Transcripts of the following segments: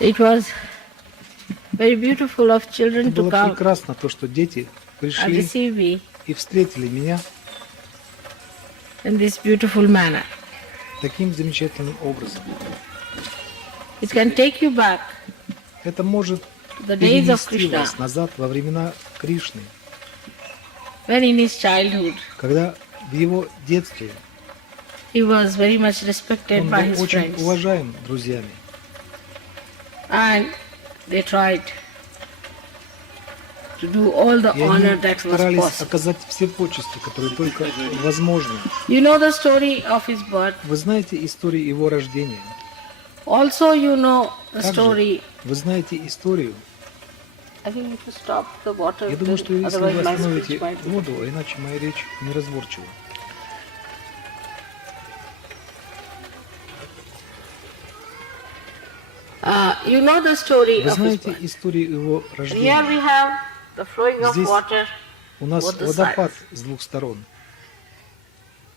It was very beautiful of children Это to было come прекрасно, то, что дети and пришли receive me и встретили меня in this beautiful manner. таким замечательным образом. It can take you back Это может to the days of перенести Krishna, вас назад во времена Кришны, when in his childhood когда в его детстве he was very much respected он by был his очень friends. уважаем друзьями. And they tried to do all the И honor они that was старались possible. оказать все почести, которые только возможны. You know the story of his birth. Вы знаете историю его рождения. Also you know the Также story. вы знаете историю. I think if you stop the water, Я думаю, что если otherwise вы my остановите speech might be. воду, а иначе моя речь неразборчива. You know the story Вы of his знаете birth. историю его Here рождения. we have the flowing of Здесь water, у нас both the водопад sides. с двух сторон.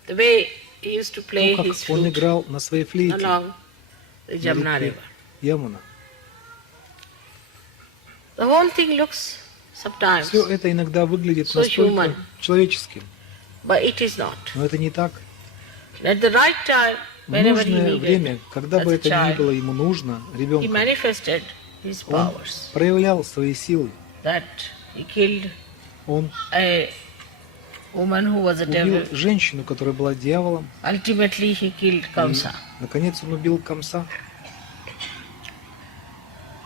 The way he used to play То, как his он flute играл на своей флейте along the Jamna на реке river. Ямуна. The whole thing looks sometimes, Все это иногда выглядит So настолько human. человеческим, but it is not. но это не так. At the right time, В whenever he нужное время, needed, когда as бы a это ни child, было ему нужно, he ребенку, manifested his он powers. проявлял свои силы. That he killed Он a woman who was a убил devil. женщину, которая была дьяволом, Ultimately, he killed и, Kamsa. наконец, он убил Камса.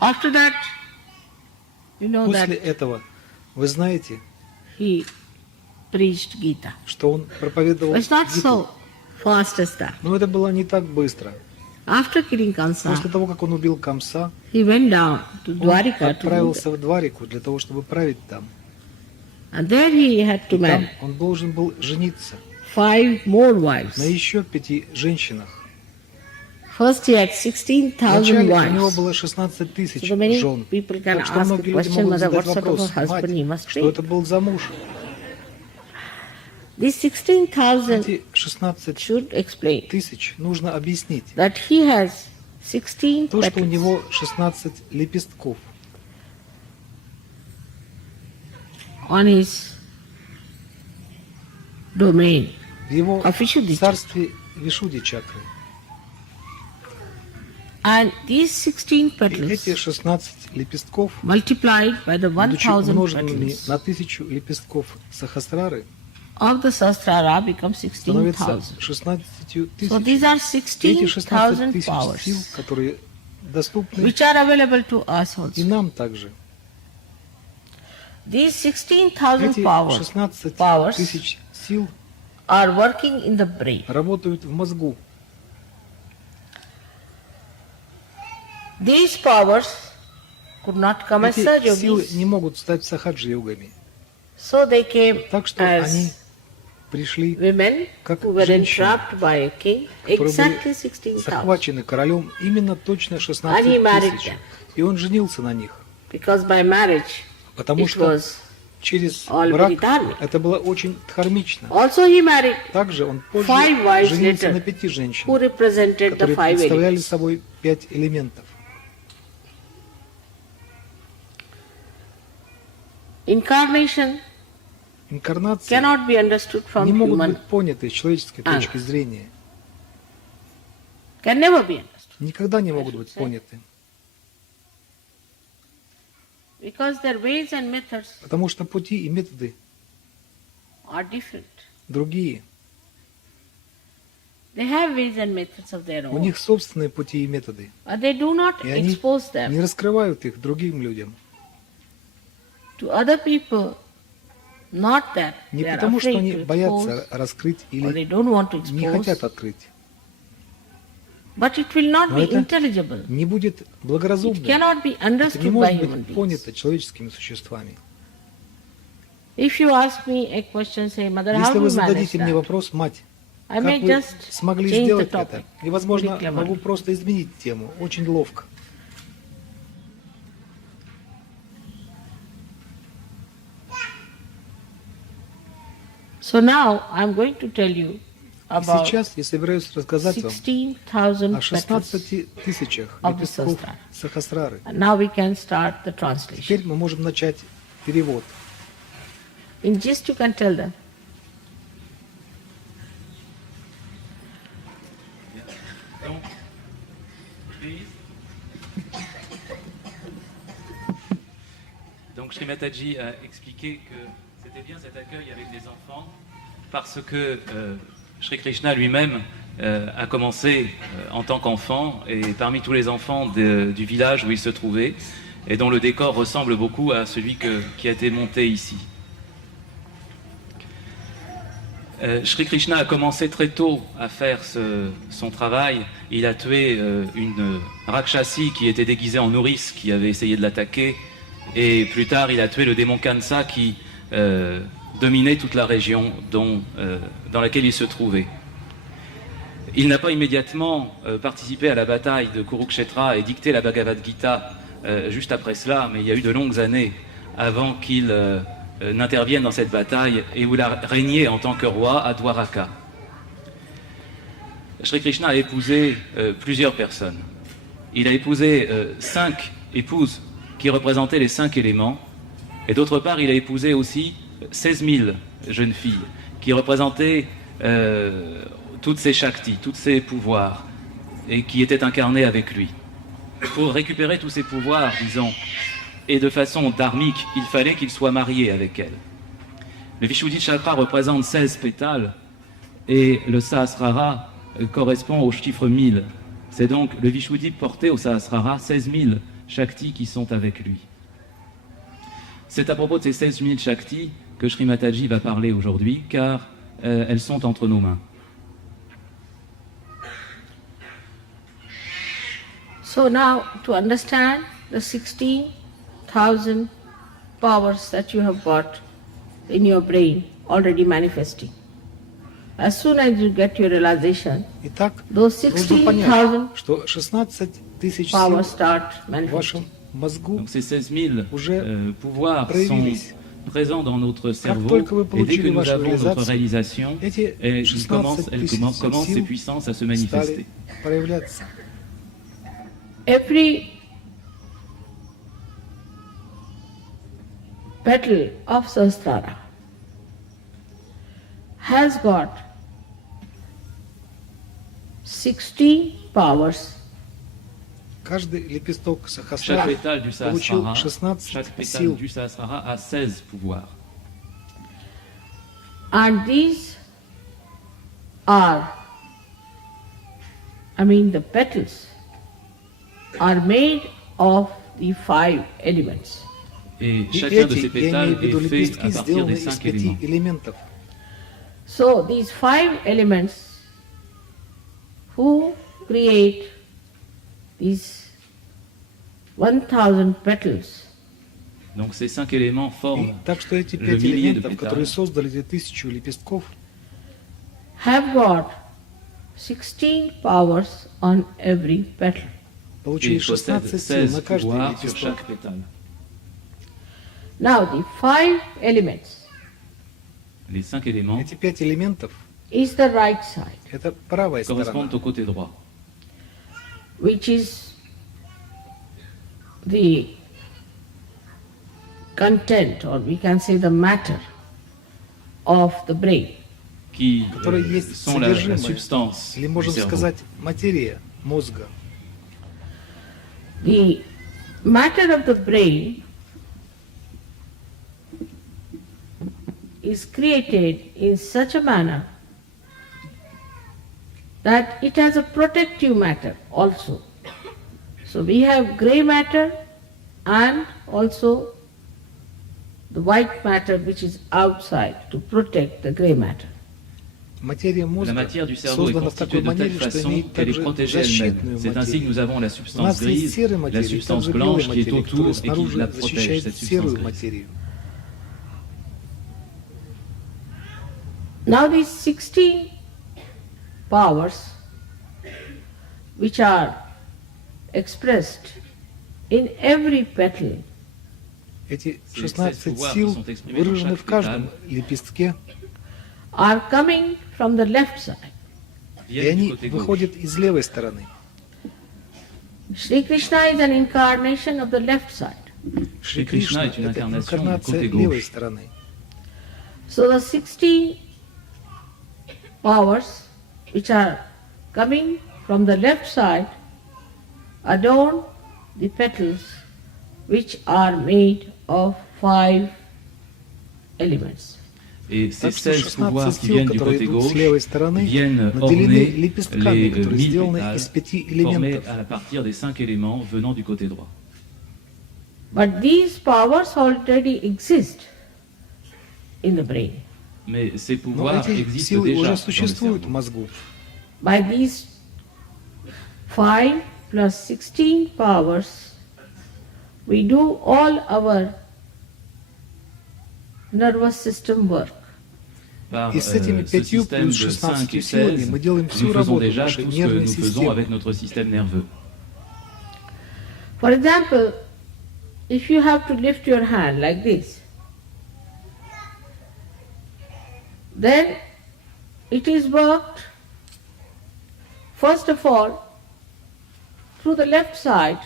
After that, you know После that этого, вы знаете, he preached Gita. что он проповедовал It's not Гиту. so fast as that. Но это было не так быстро. After killing После Kamsa, того, как он убил Камса, he went down to он Dwarika to rule. отправился в Дварику для того, чтобы править там. And there he had to И там marry он должен был жениться 5 more wives. на еще 5 женщинах. First he had 16,000 Вначале у него wives. было 16 тысяч So many жен. people can Так что ask многие the люди question, могут mother, задать what sort of a вопрос, husband he мать, must что be? это был за муж? These 16,000 Эти 16 should explain тысяч нужно объяснить. that he has 16 То, что у petals. него 16 лепестков On his domain в его of Vishuddhi. царстве Вишудhi чакры. And these 16 И petals эти 16 лепестков, multiplied by the будучи 1,000 умноженными petals на 1000 лепестков Сахасрары, of the Sahasrara become становится 16,000. 16 So тысяч. these are Эти 16 16,000 тысяч сил, powers которые доступны which are available to us и also. нам также. These 16,000 Эти powers 16 тысяч сил are working in the brain. работают в мозгу. These powers could not come as Эти силы yogis, не могут стать сахаджи-йогами. so they came Так что они as пришли, women как who were женщины, entrapped by a king, которые exactly были 16,000. захвачены королем именно точно And he 16 married тысяч. them. И он женился на них, Because by marriage потому it что was через all брак very dharmic. это было очень дхармично. Also he married Также он позже 5 wives женился later на 5 who женщинах, represented the которые 5 представляли elements. собой 5 элементов. Incarnation Инкарнации cannot be understood from не могут human, быть поняты с человеческой точки зрения. can never be understood. Никогда не могут быть поняты. Because their ways and methods Потому что пути и методы are different. другие. They have ways and methods of their У own. них собственные пути и методы. But they do not И они expose them не раскрывают их другим людям. to other people. Not that Не they are потому, что afraid они to боятся expose раскрыть or they или don't want to не хотят expose, открыть. but it will not Но be это intelligible. не будет It благоразумно. cannot be Это не understood by может human быть beings. понято человеческими существами. If you ask me a question, say, Mother, how Если do вы you manage зададите мне that? вопрос, мать, I как may вы just смогли change the сделать topic. это? И, возможно, Very cleverly. могу просто изменить тему. Очень ловко. So now I'm going to tell you И about сейчас я собираюсь рассказать вам 16,000 о petals 16 тысячах of the лепестков Sahasrara. Сахасрары. And now we can start the translation. Теперь мы можем начать перевод. In gist you can tell them. Donc, Donc Shri Mataji a expliqué que c'était bien cet accueil avec des enfants parce que Shri Krishna lui-même a commencé en tant qu'enfant et parmi tous les enfants du village où il se trouvait et dont le décor ressemble beaucoup à celui qui a été monté ici. Shri Krishna a commencé très tôt à faire son travail. Il a tué une Rakshasi qui était déguisée en nourrice, qui avait essayé de l'attaquer. Et plus tard, il a tué le démon Kansa qui dominait toute la région dans laquelle il se trouvait. Il n'a pas immédiatement participé à la bataille de Kurukshetra et dicté la Bhagavad Gita juste après cela, mais il y a eu de longues années avant qu'il n'intervienne dans cette bataille et où il a régné en tant que roi à Dwaraka. Shri Krishna a épousé plusieurs personnes. Il a épousé 5 épouses qui représentaient les 5 éléments, et d'autre part il a épousé aussi 16 000 jeunes filles qui représentaient toutes ces shaktis, tous ces pouvoirs, et qui étaient incarnés avec lui. Pour récupérer tous ces pouvoirs, disons, et de façon dharmique, il fallait qu'il soit marié avec elle. Le Vishuddhi Chakra représente 16 pétales, et le Sahasrara correspond au chiffre 1000. C'est donc le Vishuddhi porté au Sahasrara, 16 000 Shaktis qui sont avec lui. C'est à propos de ces 16 000 Shaktis que Shri Mataji va parler aujourd'hui, car elles sont entre nos mains. So now, to understand the 16,000 powers that you have got in your brain already manifesting, as soon as you get your realization, Итак, those нужно 16,000 понять, что 16 тысяч powers сил start в manifesting. вашем мозгу, Donc ces 16 000 уже pouvoirs sont проявились. présents dans notre cerveau, только вы et dès que получили nous вашу avons notre réalisation, réalisation, эти elles 16 commencent тысяч ces puissances à se manifester. стали проявляться. Every petal of Sahasrara has got 60 powers. Каждый лепесток Chaque Сахасрары pétale du получил Sahasrara, 16 chaque pétale сил. du Sahasrara a 16 pouvoirs. And these are, the petals are made of the 5 elements. Et И chacun de эти, ces я pétales имею в виду est fait лепестки, à partir сделаны des из 5 5 éléments. элементов. So these 5 elements who create these 1,000 petals Donc ces 5 éléments И forment так что эти le 5 millier de элементов, которые pétales. создали эти 1000 лепестков, have got 16 powers on every petal. получили Et possède 16 сил на 16 каждый pouvoirs sur лепесток. chaque pétale. Now the 5 elements Les 5 éléments Эти 5 элементов is the right side, – это правая сторона, correspondent au côté droit, which is the content, or we can say the matter of the brain. qui которые есть sont la содержимое, substance или du можем cerveau. сказать материя мозга. The matter of the brain is created in such a manner that it has a protective matter also. So we have grey matter and also the white matter which is outside to protect the grey matter. Материя La мозга matière du cerveau est создана в такой constituée de telle манере, что façon имеет qu'elle est также protégée elle-même. защитную C'est ainsi que материю. nous avons la У substance нас есть grise, серая la материя, substance также белая blanche qui est материя, autour которая et qui снаружи la protège, защищает cette substance серую grise. материю. Now these 16 powers which are expressed in every petal Эти Ces 16 pouvoirs сил sont exprimés выражены dans в chaque каждом pétale. лепестке, are coming from the left side. И viennent du они côté gauche. выходят из левой стороны. Shri Krishna is an incarnation of the left side. Шри Кришна Кришна est une — это incarnation du инкарнация côté левой gauche. стороны. So the 16 powers which are coming from the left side adorn the petals which are made of 5 elements. Et ces Так что 16 pouvoirs 16 qui сил, viennent du которые côté идут с gauche, левой стороны, viennent наделены orner лепестками, les которые 1000 сделаны pétales из 5 formés элементов. à partir des 5 éléments venant du côté droit. But these powers already exist in the brain. Mais ces Но pouvoirs эти existent силы déjà уже dans le существуют в cerveau. мозгу. By these 5 plus 16 powers, we do all our nervous system work. Par И с этими ce 5 système плюс de 5 et 16 силами 16, мы делаем nous всю faisons работу déjà нашей tout ce que нервной nous faisons avec системы. notre système nerveux. For example, if you have to lift your hand like this, then it is worked first of all through the left side,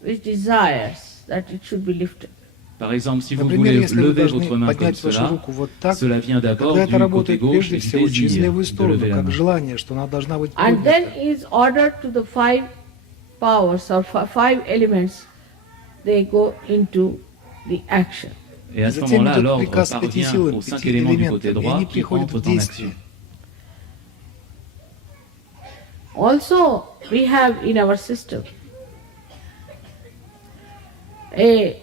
which desires that it should be lifted. Par exemple, si vous Например, voulez если вы lever должны votre main comme поднять вашу cela, руку вот так, cela vient d'abord тогда du это côté работает gauche прежде et всего du через désir левую de сторону, lever la как main. желание, что она должна быть And then поднята. is ordered to the 5 powers or 5 elements, they go into the action. Et à ce Затем moment-là, идет l'ordre приказ 5 parvient силам, aux 5 5 éléments du côté элементам, и droit они qui приходят в entrent en action. действие. Also, we have in our system a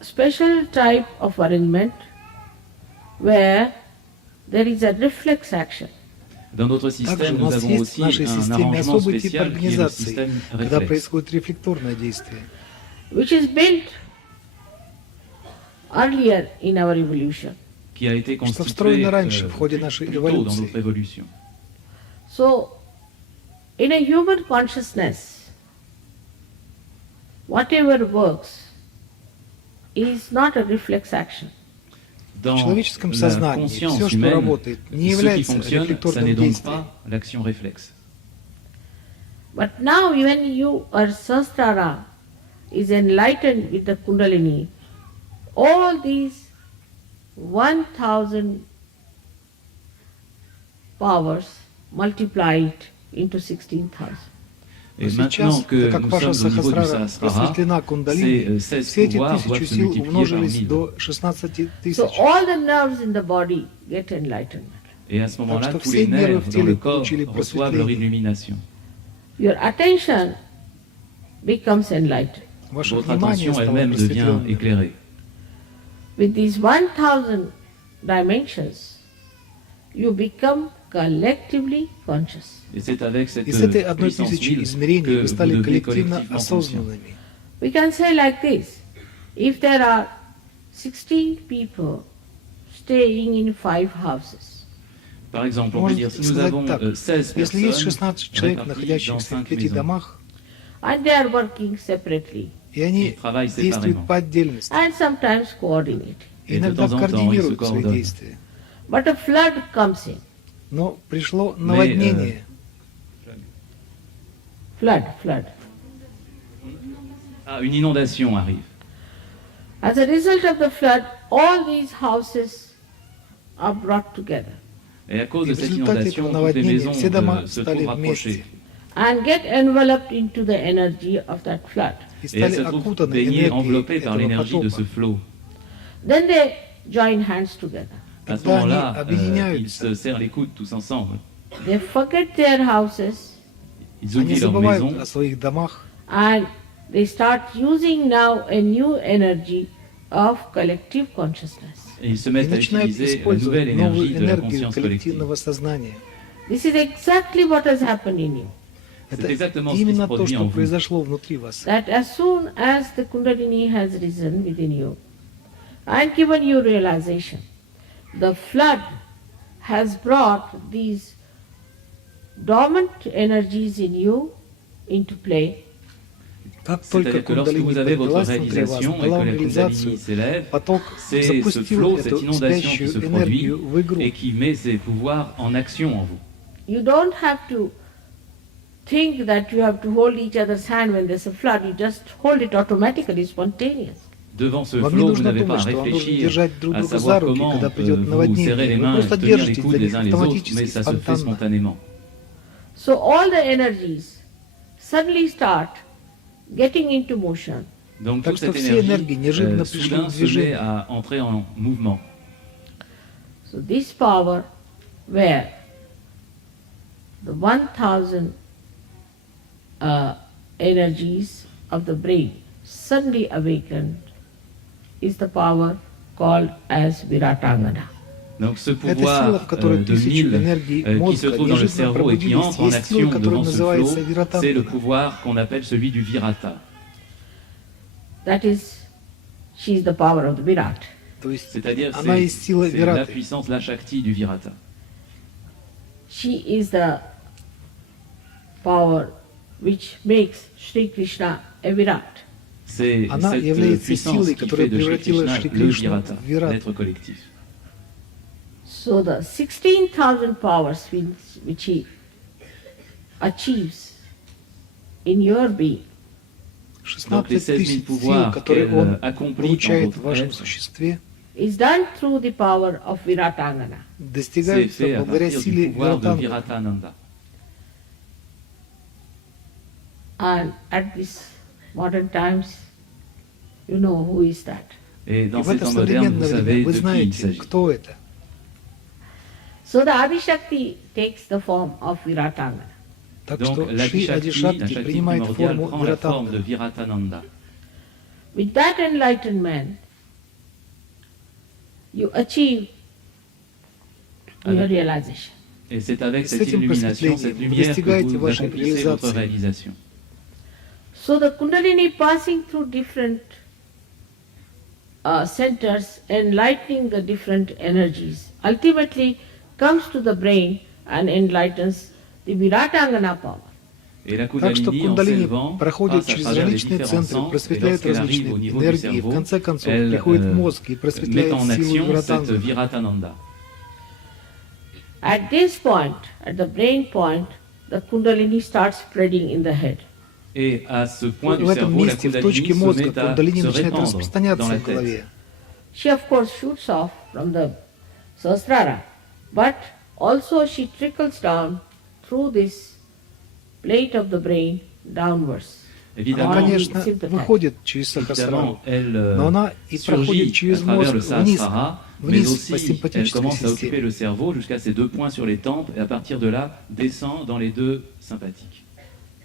special type of arrangement where there is a reflex action. Dans notre Также système, у nous нас avons есть в aussi нашей un системе arrangement особый тип spécial qui est le организации, système когда réflexe. происходит рефлекторное действие. Which is built earlier in our evolution. Qui a été Что constitué встроено раньше в ходе нашей plus tôt dans эволюции. notre évolution. So, in a human consciousness, whatever works is not a reflex action. В Dans человеческом la сознании conscience все, что humaine, работает, не ce qui является fonctionne, ça n'est рефлекторным donc действием. pas l'action réflexe. But now when you or Sahasrara is enlightened with the Kundalini, all these 1000 powers multiplied into 16,000. Et Но maintenant сейчас, que так как nous ваша sommes au niveau du Сахасрара Сахасрара, просветлена ces кундалини, 16 все эти pouvoirs doivent 1000 se сил multiplier par умножились 1000. до 16 So 000. all the nerves in the body get enlightenment. Et à ce moment-là, что tous все les нервы nerfs в dans теле le corps получили reçoivent leur просветление. illumination. Your attention becomes enlightened. Ваше Votre внимание attention стало elle-même devient просветленным. éclairée. With these 1000 dimensions, you become collectively conscious. Et c'est avec cette И с этой одной puissance тысячи 1000 измерений que вы vous стали devenez коллективно collectivement conscient. осознанными. We can say like this, if there are 16 people staying in 5 houses, Par exemple, on peut dire, Можно si nous сказать avons так, 16 если есть personnes 16 человек, réparties dans находящихся в 5 5 maisons, домах, and they are working separately, и они Ils travaillent действуют séparément. по отдельности, and sometimes coordinate. Et de иногда temps en temps, ils se координируют свои coordonnent. действия. But a flood comes in. Но пришло наводнение, Flood. Ah, une inondation arrive. As a result of the flood, all these houses are brought together Et à cause И de в cette результате inondation, этого toutes les наводнения maisons все дома se стали trouvent rapprochées. вместе and get enveloped into the energy of that flood. и Et elles стали se trouvent окутаны baignées, энергией enveloppées par этого l'énergie de ce потока. flot. Then they join hands together. À ce Когда они moment-là, ils объединяются, se serrent les coudes tous ensemble. They forget their houses Ils они oublient leur забывают maison о своих домах, and they start using now a new energy of collective consciousness. et ils se и mettent à начинают utiliser la использовать nouvelle énergie новую de la энергию conscience collective. коллективного сознания. This is exactly what has happened in you. C'est Это exactement ce qui se именно то, produit en что vous. произошло внутри вас. That as soon as the Kundalini has risen within you and given you realization, the flood has brought these dormant energies in you into play. Как только C'est-à-dire que lorsque кундалини vous avez votre поднялась внутри вас, réalisation et дала que вам la реализацию, Kundalini s'élève, поток c'est ce запустил flot, cette эту inondation qui se спящую produit энергию в игру. et qui met ses pouvoirs en action en vous. you don't have to think that you have to hold each other's hand when there's a flood. You just hold it automatically, spontaneous. Devant ce Вам не flot, vous нужно n'avez pas à думать, что вам нужно réfléchir держать друг à друга за savoir руки, comment когда придет vous serrez les наводнение. Вы mains et просто tenir les держитесь coudes за les них uns les autres, автоматически, mais ça se fait спонтанно. spontanément. So all the energies suddenly start getting into motion. Donc Так toute что cette все энергии énergie неожиданно пришли soudain в se met движение. à entrer en mouvement. So this power where the 1,000 energies of the brain suddenly awakened is the power called as Viratangana. Donc ce Это сила, pouvoir в которой de тысячи 1000 энергий qui se мозга trouve dans le неожиданно cerveau et qui пробудились. entre en Есть action сила, которая devant ce называется flot, c'est le Виратангана. pouvoir qu'on appelle celui du Virata. That is, she is the power of the Virat. То есть C'est-à-dire она есть сила c'est la Вираты. puissance, la Shakti du Virata. She is the power which makes Sri Krishna a Virat. C'est Она cette является puissance силой, qui которая fait de Shri превратила Krishna Шри le Кришну Virata, в Вирату. l'être collectif. So the 16,000 powers which he achieves in your being Donc les 16 16 000 тысяч сил, pouvoirs которые qu'elle он accomplit en получает в votre вашем être, существе, is done through the power of Viratangana. c'est достигаются fait à благодаря partir силе du pouvoir de Виратангана. Viratananda. And at this modern times, you know who is that. Et И dans в ces это temps modernes, vous современное savez время вы de qui il знаете, s'agit. кто это. So the Adishakti takes the form of Viratangana. Так Donc что la Шри Shakti, la Адишакти Shakti принимает primordiale, форму prend la forme de Виратангана. Viratananda. With that enlightenment, you achieve your realization. Et c'est avec С cette этим illumination, просветлением cette вы lumière que достигаете vous вашей accomplissez votre реализации. réalisation. So the Kundalini passing through different centers, enlightening the different energies, ultimately comes to the brain and enlightens the Viratangana power. Et la Так что Kundalini, en кундалини s'élevant, проходит passe à через travers les различные différents центры, centres, et просветляет lorsqu'elle arrive au различные niveau du энергии, и в cerveau, конце концов elle приходит в мозг и met просветляет en силу action cette Виратангана. Viratananda. At this point, at the brain point, the Kundalini starts spreading in the head. Et à ce point du В этом cerveau, la месте, в Kundalini точке se мозга, met à кундалини se начинает répandre dans распространяться la в голове. tête. She of course shoots off from the Sahasrara, but also she trickles down through this plate of the brain downwards. Она, Évidemment, конечно, выходит через évidemment, Сахасрару, elle но она и surgit проходит à через travers мозг le вниз, Sahasrara, mais вниз по aussi elle симпатической commence à occuper системе. le cerveau jusqu'à ces deux points sur les tempes et à partir de là descend dans les deux sympathiques.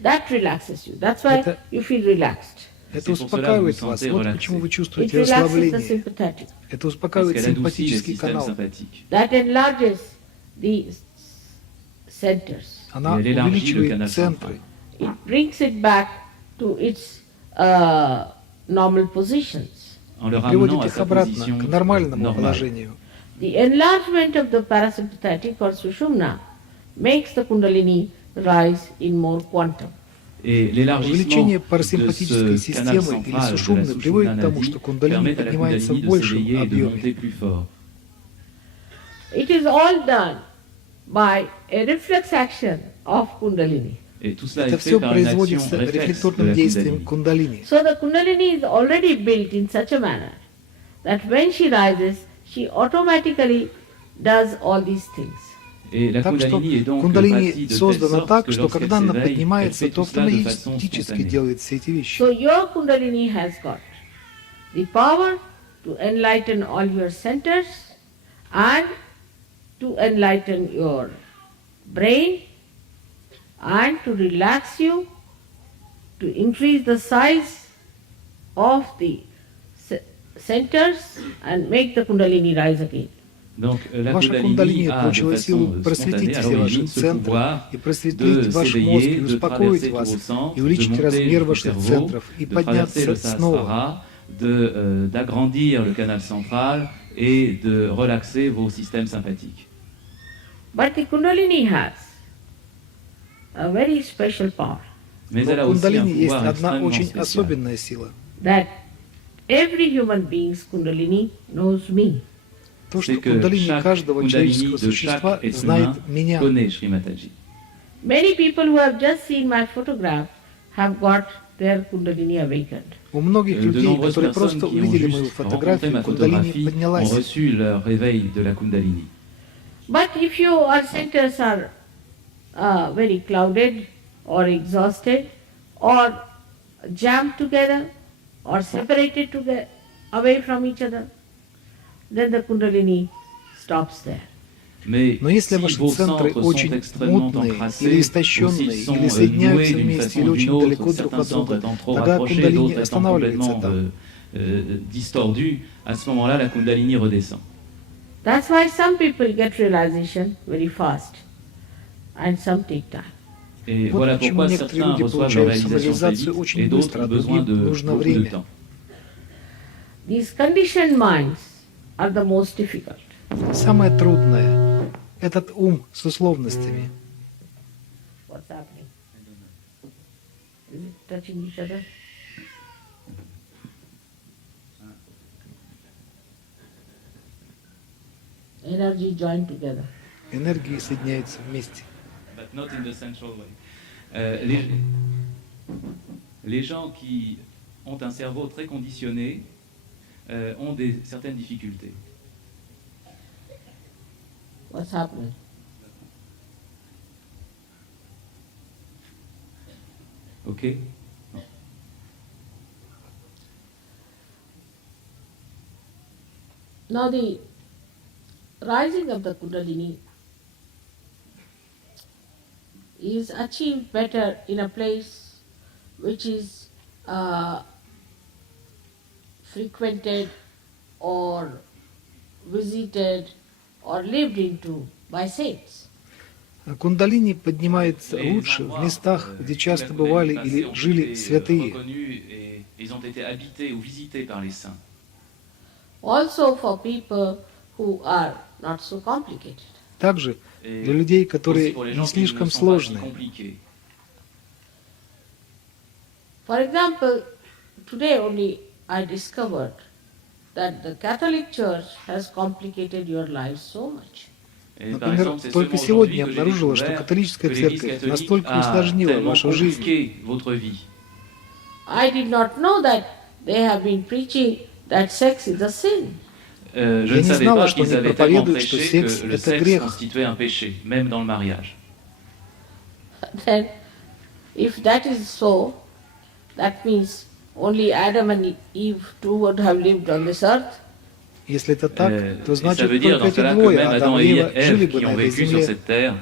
That relaxes you. That's why Это- you feel relaxed. Это pour cela, успокаивает vous vous вас. sentez Вот relaxé. почему вы It чувствуете relaxes the расслабление. sympathetic. Это Parce успокаивает qu'elle adoucit les симпатический systèmes канал. sympathiques. That enlarges the centers. Она Elle élargit le увеличивает canal центры. It brings it back to its normal positions. En le Приводит ramenant à их sa обратно position к нормальному normale. положению. The enlargement of the parasympathetic or sushumna makes the kundalini rise in more quantum. Et l'élargissement Увеличение de парасимпатической ce canal системы или central de la сушумны приводит к тому, Sushumna что кундалини permet à la поднимается Kundalini в de большем s'éveiller et de объеме. monter plus fort. It is all done by a reflex action of kundalini. Et tout cela Это est fait все par une action производится réflexe de рефлекторным la действием Kundalini. кундалини. So the kundalini is already built in such a manner that when she rises, she automatically does all these things. Et la Так что Kundalini est donc bâtie кундалини de telle создана sorte так, que что lorsqu'elle когда она s'éveille, elle поднимается, fait то tout cela de façon автоматически spontanée. делает все эти вещи. So your kundalini has got the power to enlighten all your centers and to enlighten your brain and to relax you, to increase the size of the centers and make the kundalini rise again. Donc la Ваша Kundalini кундалини a de получила силу façon просветить spontanée à все ваши l'origine ce центры pouvoir и de просветлить ваш мозг s'éveiller, и de успокоить traverser tous вас, vos centres, и de увеличить monter размер jusqu'au ваших cerveau, центров и de traverser le подняться снова. Sahasrara, d'agrandir le canal central et de relaxer vos systèmes sympathiques. But the kundalini has a very special power Mais Но elle a у aussi un кундалини есть pouvoir одна extrêmement очень spécial. особенная сила. that every human being's kundalini knows me. То, что c'est que кундалини chaque каждого Kundalini человеческого de существа chaque être знает humain меня. connaît Shri Mataji. Many people who have just seen my photograph have got their Kundalini awakened. У многих De людей, nombreuses которые personnes просто qui ont увидели мою juste rencontré фотографию, ma кундалини photographie ont поднялась. reçu leur réveil de la Kundalini. But if your centers are very clouded or exhausted or jammed together or separated together away from each other, then the Kundalini stops there. Mais Но если si ваши vos центры centres sont очень extrêmement мутные encrassés, или ou истощенные, s'ils sont или noués соединяются d'une вместе, façon или ou очень d'une autre, далеко друг certains от centres друга, étant trop тогда rapprochés, кундалини d'autres étant останавливается complètement там. distordus, à ce moment-là, la Kundalini redescend. That's why some people get realization very fast and some take time. Et Вот voilà почему pourquoi некоторые certains люди reçoivent leur получают réalisation très самореализацию vite очень et d'autres быстро, ont а besoin другим de нужно beaucoup de время. temps. These conditioned minds are the most difficult. Самое трудное – этот ум с условностями. What's happening? Is it touching each other? Energy joined together. Энергии соединяются вместе. But not in the central way. Les gens qui ont un cerveau très conditionné ont certaines difficultés. What's happening? Ok. Now the rising of the Kundalini is achieved better in a place which is frequented or visited or lived into by saints. Кундалини поднимается лучше в местах, где часто бывали или жили святые. Ils ont été habités ou visités par les saints. Also for people who are not so complicated. Также для людей, которые не слишком сложные. For example, today only I discovered that the Catholic Church has complicated your life so much. Например, только сегодня я обнаружила, что католическая церковь настолько усложнила вашу жизнь. I did not know that they have been preaching that sex is a sin. Je ne savais pas qu'ils avaient tellement prêché que le sexe constituait un péché, même dans le mariage. Then, if that is so, that means only Adam and Eve too would have lived on this earth. Если это так, то Ça значит veut dire только dans эти cela que двое, même Адам Adam и et Ева, жили Ève бы qui на ont этой vécu sur земле. cette terre,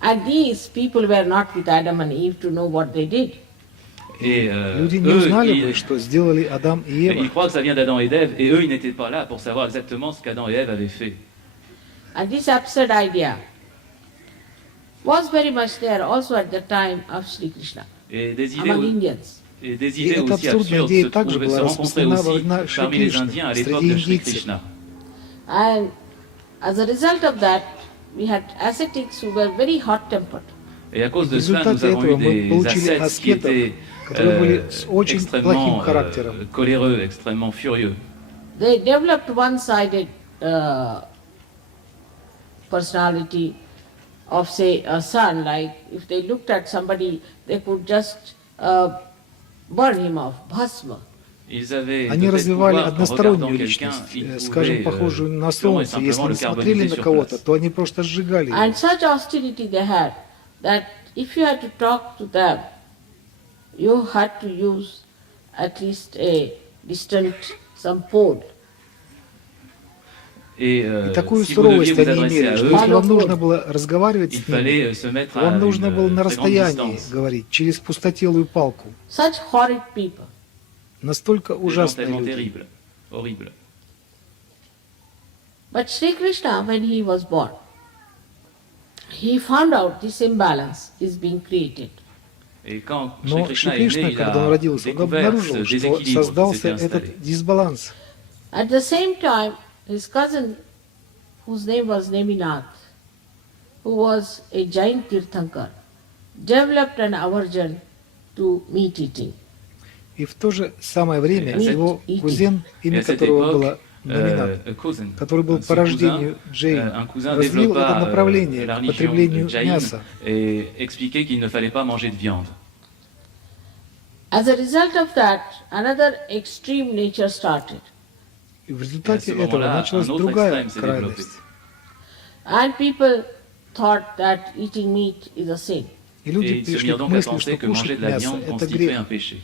And these people were not with Adam and Eve to know what they did. et Люди не eux, узнали бы, что сделали Адам и ils Ева. croient que ça vient d'Adam et d'Ève, et eux, ils n'étaient pas là pour savoir exactement ce qu'Adam et Ève avaient fait. And this absurd idea was very much there also at the time of Sri Krishna, Et des idées, among Indians. et des И idées эта aussi абсурдная absurdes идея также se была rencontraient распространена во aussi времена Шри parmi les Кришны, Indiens à l'époque среди de Shri индийцев. Krishna. And as a result of that, we had ascetics who were very hot-tempered. Et à cause В de cela, nous результате avons этого eu мы des получили ascètes qui аскетов, étaient которые были с очень плохим extrêmement характером. coléreux, extrêmement furieux. They developed one-sided personality of, say, a sun. Like if they looked at somebody, they could just burn him off, bhasma. Ils avaient Они de tels развивали pouvoirs qu'en regardant одностороннюю quelqu'un, личность, ils скажем, pouvaient похожую на purement et солнце. Если simplement они le смотрели carboniser на sur кого-то, place. то они просто сжигали его. And such austerity they had that if you had to talk to them, you had to use at least a distant, some pole. Et И такую si vous deviez суровость vous они adresser имели, à что eux, если вам нужно было разговаривать il с ними, fallait se mettre то à вам нужно было une на très grande расстоянии distance. говорить, через пустотелую палку. Such horrid people. Настолько Des gens ужасные tellement люди. terribles, horribles. But Sri Krishna, when he was born, he found out this imbalance is being created. Et quand Shri Но Krishna Шри est né, Кришна, il когда он a родился, он découvert ce обнаружил, что déséquilibre qui s'était создался installé. этот дисбаланс. At the same time, his cousin, whose name was Neminath, who was a giant Kirthankar, developed an aversion to meat eating. И в то же самое время Et à его cette- кузен, Et имя à cette которого époque, было номинат, cousin, который был son по рождению cousin, Джейн, un cousin развил это développa направление la к religion потреблению Jain мяса. et expliquait qu'il ne fallait pas manger de viande. As a result of that, another extreme nature started. И в Et à результате ce этого moment-là, началась un autre другая extrême s'est développé. крайность. And people thought that eating meat is a sin. И Et люди ils se пришли mirent к donc à мысли, penser что que manger кушать de la мясо viande – это constituait грех. un péché.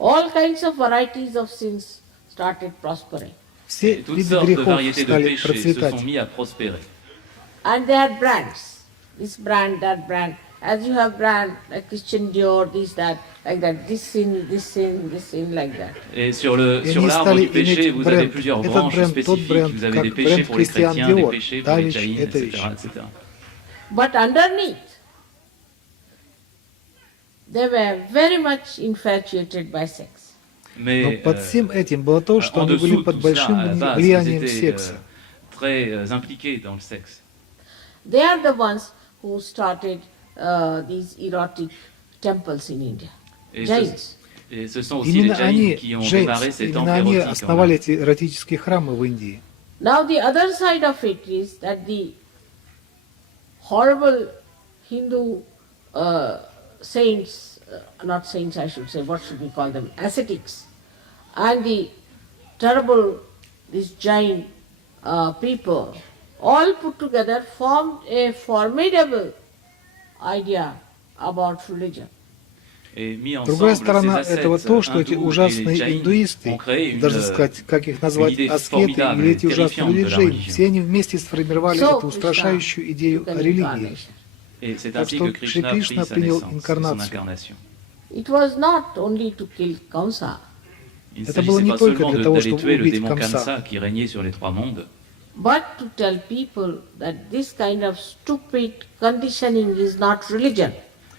All kinds of varieties of sins started prospering. Все Et toutes виды sortes de грехов variétés de стали péchés se процветать. sont mis à prospérer. And they had brands. This brand, that brand. As you have brand like Christian Dior, this, that, like that. This sin, this sin, this sin, like that. Et sur И l'arbre они стали du péché, иметь vous avez бренд. plusieurs Этот branches бренд, тот spécifiques. бренд, Vous avez des как péchés бренд pour les Christian chrétiens, des Dior, péchés pour les Давич, jaïns, это etc., вещь. etc. But underneath, they were very much infatuated by sex. Но Mais под всем этим было то, что en они были dessous de под tout большим cela, à la base, ils влиянием étaient секса. très impliqués dans le sexe. They are the ones who started these erotic temples in India. Et Jains. et ce sont aussi Именно les jaïns они, qui ont Джейнс, démarré ces temples именно они érotiques en основали Inde. эти эротические храмы в Индии. Now the other side of it is that the horrible Hindu saints, not saints I should say, what should we call them, ascetics, and the terrible, these Jain people, all put together formed a formidable idea about religion. Et mis Другая ensemble, ces сторона этого то, ascètes что эти hindous et les ужасные jaïns индуисты, ont créé une, даже сказать, как их назвать, idée аскеты formidable или et эти ужасные terrifiante de la религии, religion. все они вместе сформировали So, эту устрашающую идею took о an религии. incarnation. Et c'est Так ainsi что que Шри Krishna Кришна prit sa принял naissance, son инкарнацию. incarnation. It was not only to kill Kamsa, Il ne Это было s'agissait не pas только seulement для того, d'aller чтобы tuer le убить démon Камса. Kamsa qui régnait sur les trois mondes, but to tell people that this kind of stupid conditioning is not religion.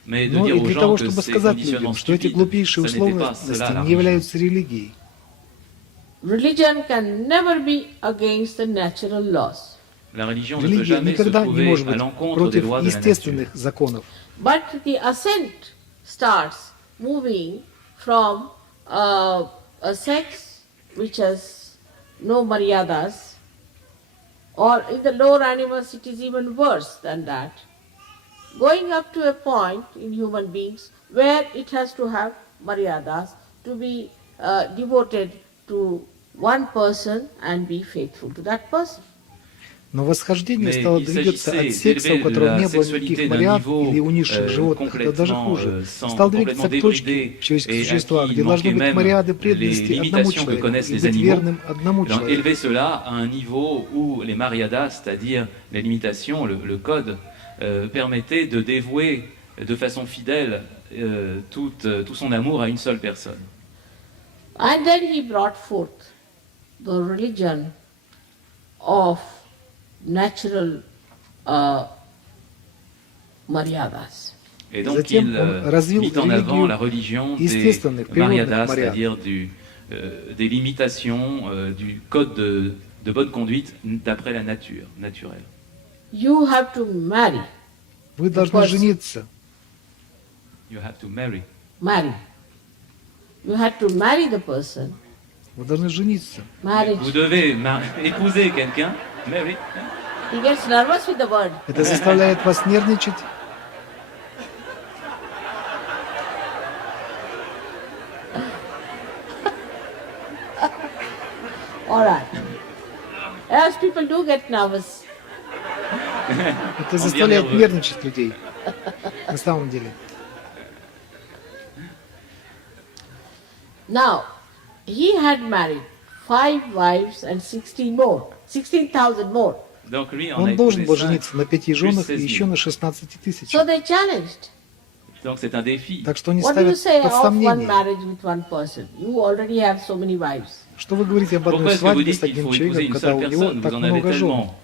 mais de Но dire и aux для gens того, que чтобы ces сказать conditionnements людям, что эти stupides, глупейшие ce n'était pas условности cela la не religion. являются религией. Religion can never be against the natural laws. La religion ne peut Религия jamais se никогда не trouver может à быть l'encontre des против lois de la nature. естественных законов. But the ascent starts moving from a sex which has no maryadas, or in the lower animals it is even worse than that, going up to a point in human beings where it has to have maryadas to be devoted to one person and be faithful to that person. Но восхождение Mais стало il двигаться s'agissait от секса, у d'élever которого la не было sexualité никаких d'un вариат niveau или у низших животных, это даже complètement хуже. sans, Стал двигаться complètement к точке débridé человеческих et à существах, qui где должны manquaient быть même мириады les преданности одному limitations que человеку connaissent и les быть animaux. верным одному Donc, человеку. élever cela à un niveau où les mariadas, c'est-à-dire les limitations, le code, permettait de dévouer de façon fidèle tout son amour à une seule personne. And then he brought forth the religion of natural maryadas. Et donc Затем il он развил mit en avant религию la religion des естественных, mariadas, природных марьяд. c'est-à-dire des limitations, du code de bonne conduite d'après la nature, naturelle. You have to marry. Вы должны Because- жениться. You have to marry. Marry. You have to marry the person. Вы должны жениться. Marriage. Vous devez épouser quelqu'un, marry. He gets nervous with the word. Это заставляет вас нервничать. All right. As people do get nervous. Это заставляет нервничать людей. На самом деле. Now, he had married 5 wives and 16 more, 16,000 more. Donc lui, on a Он должен épousé был 5, жениться на 5 женах и 16 еще 000. на 16 тысяч. So they challenged. Donc c'est un défi. Так что они What do you ставят say под of one сомнение. marriage with one person? You already have so many wives. Что вы говорите об Pourquoi одной est-ce que vous свадьбе dites с qu'il одним faut épouser человеком, une когда seule у него personne? так Vous en avez много жен? tellement.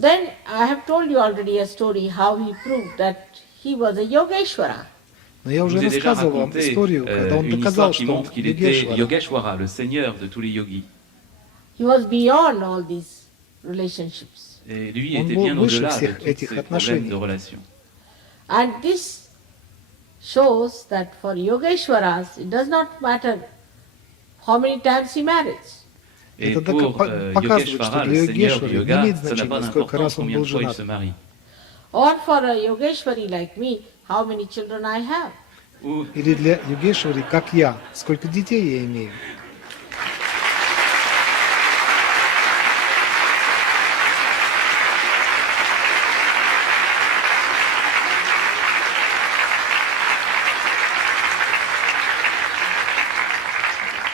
Then I have told you already a story how he proved that he was a Yogeshwara. Но я Je уже vous ai déjà рассказывал вам raconté историю, когда он une доказал, histoire qui что он montre qu'il était Йогешвара. Yogeshwara, le seigneur de tous les yogis. He was beyond all these relationships. Et lui Он était был bien выше au-delà de всех tous этих ces отношений. problèmes de relations. And this shows that for Yogeshwaras, it does not matter how many times he marries. Et Это pour показывает, что Yogeshvara, для le seigneur du Йогешвари не yoga, имеет ça n'a pas значения, сколько раз d'importance он combien был de fois il женат. se marie. Or for a Yogeshwari like me, how many children I have. Ou Или для Йогешвари, как я, сколько детей я имею.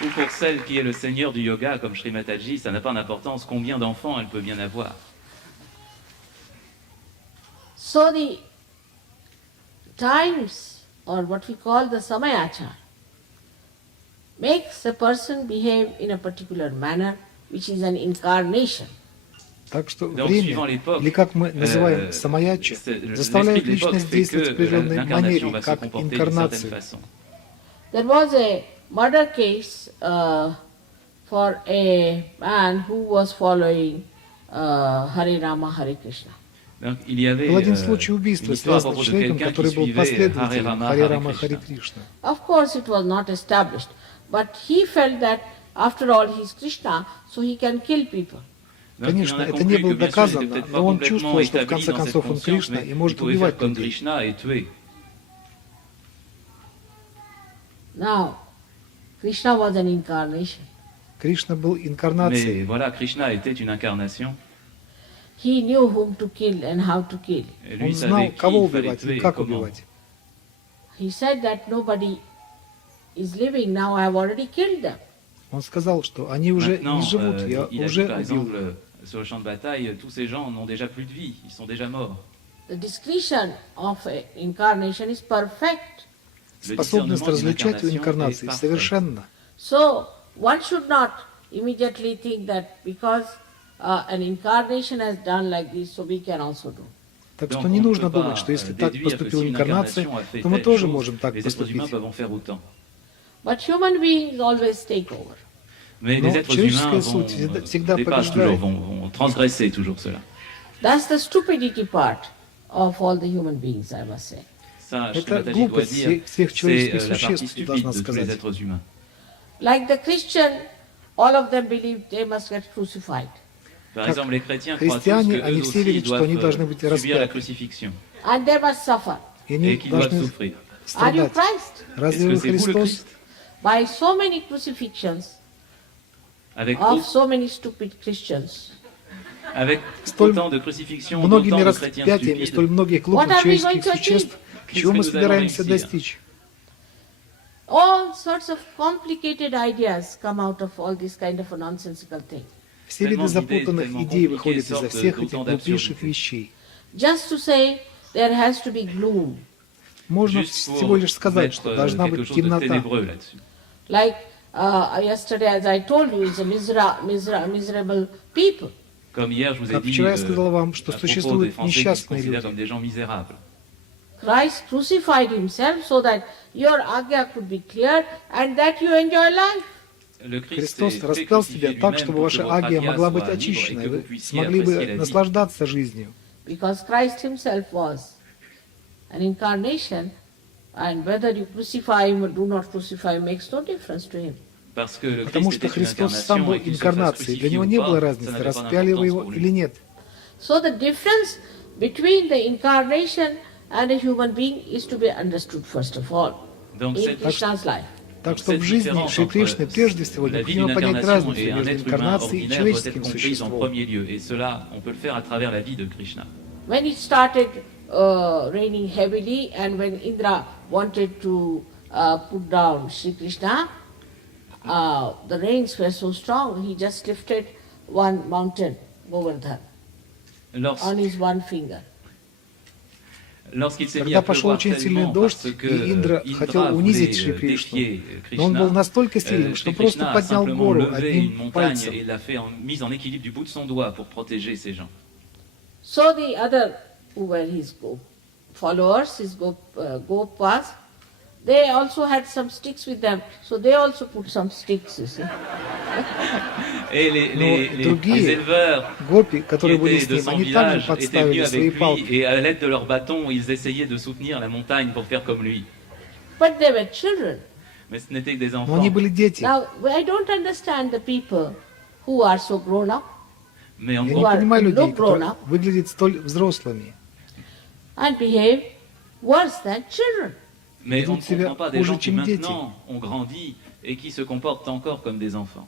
ou pour celle qui est le seigneur du yoga, comme Sri Mataji, ça n'a pas d'importance combien d'enfants elle peut bien avoir. So the times, or what we call the samayachar, makes a person behave in a particular manner, which is an incarnation. Так что Donc, время, suivant l'époque, или как мы называем самаяча, заставляет личность действовать в определенной манере, как инкарнация. There was a murder case for a man who was following Hare Rama, Hare Krishna. Donc, il y avait Был один случай une убийства, histoire à связанный propos с de человеком, quelqu'un qui который был suivait Hare последователем Rama, Харе Hare Рама, Харе Krishna. Кришна. Of course, it was not established, but he felt that after all he is Krishna, so he can kill people. Donc, il en Конечно, a это не conclu было que bien sûr, il était доказано, peut-être pas но он complètement чувствовал, что в établi конце dans cette концов он conscience, Кришна mais и il может pouvait faire убивать comme людей. Krishna et tuer. Now, Krishna was an incarnation. Кришна был инкарнацией. Mais voilà, Krishna était une incarnation. He knew whom to kill and how to kill. Et Он lui знал, savait qui кого il fallait убивать tuer и et как comment. убивать. He said that nobody is living now, I have already killed them. Он сказал, что они уже Maintenant, не живут, я il a уже dit par убил. exemple, sur le champ de bataille, tous ces gens n'ont déjà plus de vie, ils sont déjà morts. The discretion of incarnation is perfect. Le Способность discernement d'une различать у incarnation инкарнации est parfait. совершенно. So, one should not immediately think that because an incarnation has done like this, so we can also do. Так Donc, что не on ne нужно peut pas, думать, что если так déduire que поступила si une инкарнация, incarnation a fait то мы telle тоже chose, можем так les êtres поступить. humains peuvent en faire autant. But human beings always take over. Mais Но les êtres человеческая humains суть всегда dépassent побеждает. toujours, vont transgresser toujours cela. That's the stupidity part of all the human beings, I must say. Ça, Sri Это Mataji doit глупость dire, всех c'est человеческих la partie существ, stupide должна de tous les сказать. êtres humains. Like the Christian, all of them believe they must get crucified. Par Как exemple, les chrétiens croient tous христиане, qu'eux они все aussi верят, что они должны doivent быть subir la распяты, crucifixion And they must suffer. и et они qu'ils doivent должны souffrir. Are you страдать. Christ? Разве Est-ce вы que c'est vous le Христос? Christ? By so many crucifixions Avec, of so many stupid Christians. avec Столь autant de crucifixions, Многими autant de chrétiens распятиями, столь stupides, многих What глупых are we going человеческих to achieve? существ, чего мы Qu'est-ce que nous собираемся allons réussir? достичь? All sorts of complicated ideas come out of all this kind of a nonsensical thing. Все виды Tellement d'idées, запутанных tellement идей compliquées выходят из-за sortent всех этих d'autant глупейших d'absurdités. вещей. Just to say there has to be gloom. Можно Juste pour всего лишь сказать, mettre что должна quelque быть chose de темнота. ténébreux là-dessus. Like yesterday, as I told you, it's a miserable people. Comme hier, je vous ai Как dit, вчера я сказал вам, что à propos des существуют Français qui se несчастные considèrent люди. comme des gens misérables. Christ crucified himself so that your agya could be clear and that you enjoy life. Le Christ Христос est fait распял crucifier себя так, lui-même чтобы pour que ваша votre агия agya могла soit быть libre et очищена, и que vous вы puissiez смогли бы apprécier la vie. наслаждаться жизнью. Because Christ himself was an incarnation, and whether you crucify him or do not crucify him makes no difference to him. Parce que le Потому Christ что était une Христос сам incarnation был et qu'il se fasse инкарнацией. Для crucifier него ou не pas, было ça разницы, n'avait pas распяли вы d'importance его pour или lui. нет. So the difference between the incarnation and a human being is to be understood first of all Donc in cette, Krishna's life. Так Donc, что в cette жизни différence Шри Кришны entre прежде всего la vie необходимо d'une понять incarnation разницу et un между être humain инкарнацией и ordinaire doit être человеческим comprise en существом. premier lieu. Et cela, on peut le faire à travers la vie de Krishna. When it started raining heavily and when Indra wanted to put down Sri Krishna, the rains were so strong, he just lifted one mountain, Govardhan, on his one finger. Lorsqu'il s'est mis Когда à пошел pleuvoir очень сильный tellement дождь, parce que и Индра Indra хотел унизить Шри voulait Кришну, défier но он был Krishna, настолько сильным, что Shri просто Krishna a поднял simplement гору levé une одним montagne пальцем. et l'a fait mise en équilibre du bout de son doigt pour protéger ces gens. So the other who were his followers, his Gopas, they also had some sticks with them, so they also put some sticks, you see. Et les другие éleveurs Гопи, qui которые были étaient с de ним, son они также village étaient подставили venus свои avec lui палки. et à l'aide de leurs bâtons, ils essayaient de soutenir la montagne pour faire comme lui. But they were children. Mais ce n'étaient que des Но enfants. они были дети. Now, I don't understand the people who are so grown up Mais Я on не are понимаю людей, look grown которые up. выглядят столь взрослыми. And behave worse than children. Mais on ne Ведут себя comprend pas des хуже, gens qui чем дети. maintenant ont grandi et qui se comportent encore comme des enfants.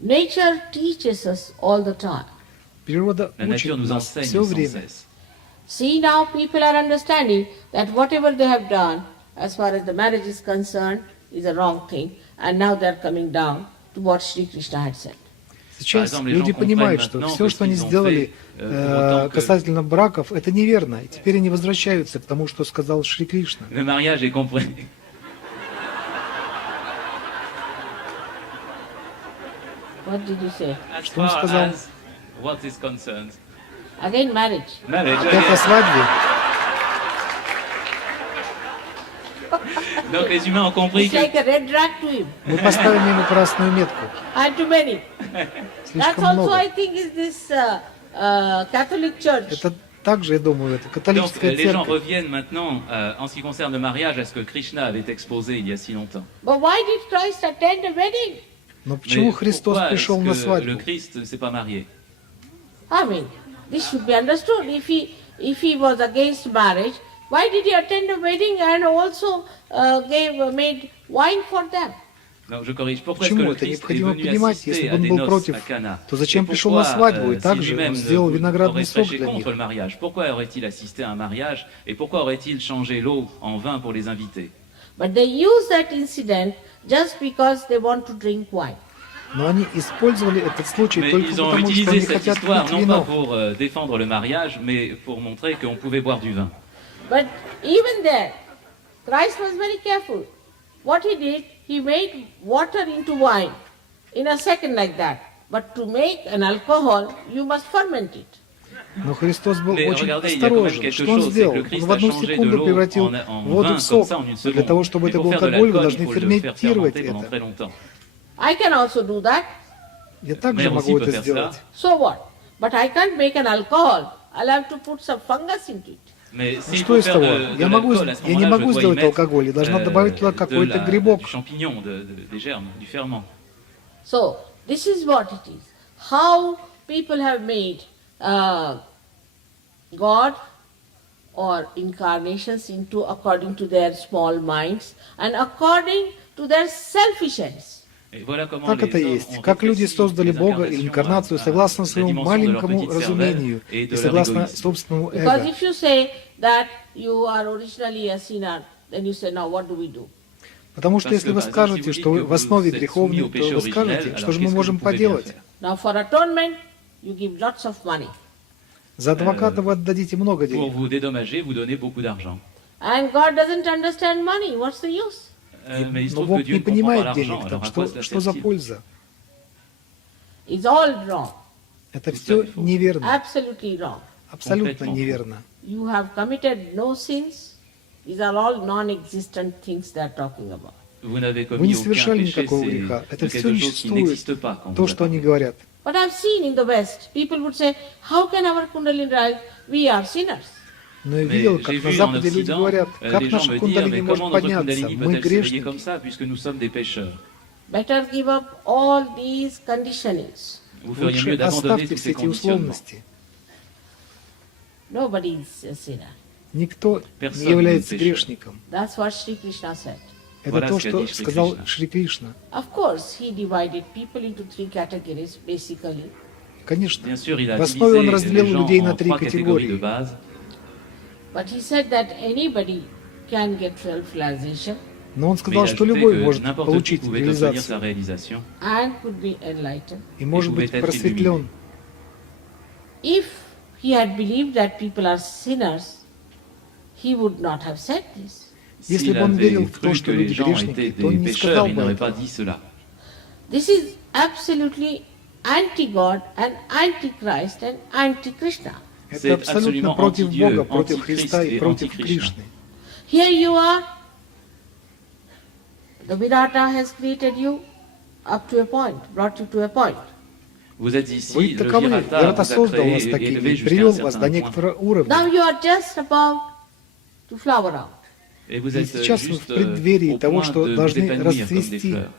Nature teaches us all the time. Природа La nature учит nous нас enseigne все sans время. cesse. See, now people are understanding that whatever they have done, as far as the marriage is concerned, is a wrong thing. And now they are coming down to what Sri Krishna had said. Сейчас Par exemple, les люди gens понимают, comprennent что maintenant все, que что ce они qu'ils ont сделали fait, pour autant que- касательно браков, это неверно. И теперь они возвращаются к тому, что сказал Шри Кришна. Le mariage est compris. What did you say? As Что он far сказал? as what is concerned. Again, marriage. Marriage. Опять о свадьбе. Donc les humains ont compris It's que like a red rag to him, Мы поставим ему красную метку. and to many. That's Слишком also, I много. think, is this Catholic Church. Это также, я думаю, это donc, католическая les gens церковь. reviennent maintenant, en ce qui concerne le mariage, à ce que Krishna avait exposé il y a si longtemps. But why did Christ attend a wedding? Но почему Mais Христос pourquoi пришел на est-ce que le свадьбу? Christ ne s'est pas marié? I mean, this should be understood. If he was against marriage, why did he attend a wedding and also made wine for them? Non, je corrige. Pourquoi est-ce que Почему le это Christ est необходимо venu понимать? Если assister бы à он des был noces против, à Cana? то зачем Et пришел на pourquoi, свадьбу? И si также lui-même он сделал виноградный aurait сок prêché для них. contre le mariage, pourquoi aurait-il assisté à un mariage et pourquoi aurait-il changé l'eau en vin pour les invités? But they use that incident just because they want to drink wine. Но они использовали этот случай Mais только ils ont потому, что utilisé они cette хотят histoire пить non pas вино. pour défendre le mariage, mais pour montrer qu'on pouvait boire du vin. But even there, Christ was very careful. What he did, he made water into wine in a second like that. But to make an alcohol, you must ferment it. Но Христос был Mais очень regardez, il y a quand même осторожен. quelque Что он chose, c'est сделал? que le Он Christ в a одну changé de секунду l'eau превратил en воду vin в сок. comme ça en une Для seconde. того, чтобы Mais это pour был faire de алкоголь, вы l'alcool, должны il faut le faire ферментировать fermenter pendant это. très longtemps. I can also do that. Я также Mère aussi могу peut это faire сделать. ça. So what? But I can't make an alcohol. I'll have to put some fungus into it. Mais Ну s'il что faut из faire того? de Я l'alcool, à ce не moment-là, могу je dois y сделать mettre алкоголь. Я должна добавить туда какой-то грибок. du champignon, des germes, du ferment. So this is what it is. How people have made God or incarnations into according to their small minds and according to their selfish ends. Et voilà comment Так это les hommes есть. ont Как люди rétréci создали les Бога или incarnations инкарнацию à согласно la своему dimension de leur маленькому petite разумению cervelle et и de leur согласно égoïsme. собственному Because эго. if you say that you are originally a sinner, then you say, now what do we do? Потому что Parce если que, вы par exemple, скажете, si vous что dites вы que в основе vous êtes греховны, soumis au то péché вы скажете, originel, что alors же мы qu'est-ce que можем vous pouvez bien поделать? faire? Now for atonement, you give lots of money. За адвоката вы отдадите много Pour денег. vous dédommager, vous donnez beaucoup d'argent. And God doesn't understand money. What's the use? Mais il se Но trouve que Бог Dieu не ne comprend pas понимает l'argent, денег. alors Так à quoi cela что за sert-il? польза? It's all wrong. Это Tout все ça, il faut. неверно. Absolutely wrong. Абсолютно Complètement. неверно. You have committed no sins. These are all non-existent things they are talking about. Vous n'avez Вы не commis aucun совершали péché, никакого греха. Это c'est все quelque не chose qui существует. n'existe pas quand То, vous что они attendez. говорят. But I've seen in the West, people would say, how can our Kundalini rise? We are sinners. Но я Mais видел, j'ai как на vu en Западе люди Occident, говорят, как les gens наша me dire, кундалини mais может comment notre подняться? Kundalini Мы peut-elle s'éveiller comme грешники. ça, puisque nous sommes des pécheurs? Better give up all these conditionings. Vous feriez Лучше mieux d'abandonner оставьте tous все ces эти conditionnements. условности. Nobody is a sinner. Никто Personne не является не pécheur. грешником. That's what Sri Krishna said. Это Voilà то, ce qu'a что dit Шри сказал Кришна. Шри Кришна. Of course, he divided people into three categories, basically. Конечно, Bien sûr, il a в основе он divisé разделил les gens людей на en три trois catégories de категории. base. But he said that anybody can get self-realization Но он Mais il сказал, a что ajouté любой que может n'importe qui получить pouvait obtenir sa реализацию réalisation. and could be enlightened. и может pouvait быть être просветлен. If he had believed that people are sinners, he would not have said this. Если S'il бы он avait верил в то, cru что que les люди gens грешники, étaient то он des не pécheurs, сказал il бы n'aurait pas этого. dit cela. This is absolutely anti-God and anti-Christ and anti-Krishna. Это абсолютно absolument против anti-Dieu, Бога, против anti-Christ Христа и et против anti-Krishna. Кришны. Here you are. The Virata has created you up to a point, brought you to a point. Vous êtes ici, Вы le таковы. Virata Вирата vous a создал créé вас et такими élevé и jusqu'à привел un вас до certain point. некоторого уровня. Now you are just about to flower out. Et vous И êtes сейчас вы juste в преддверии au того, point что de vous должны épanouir comme des расцвести. fleurs.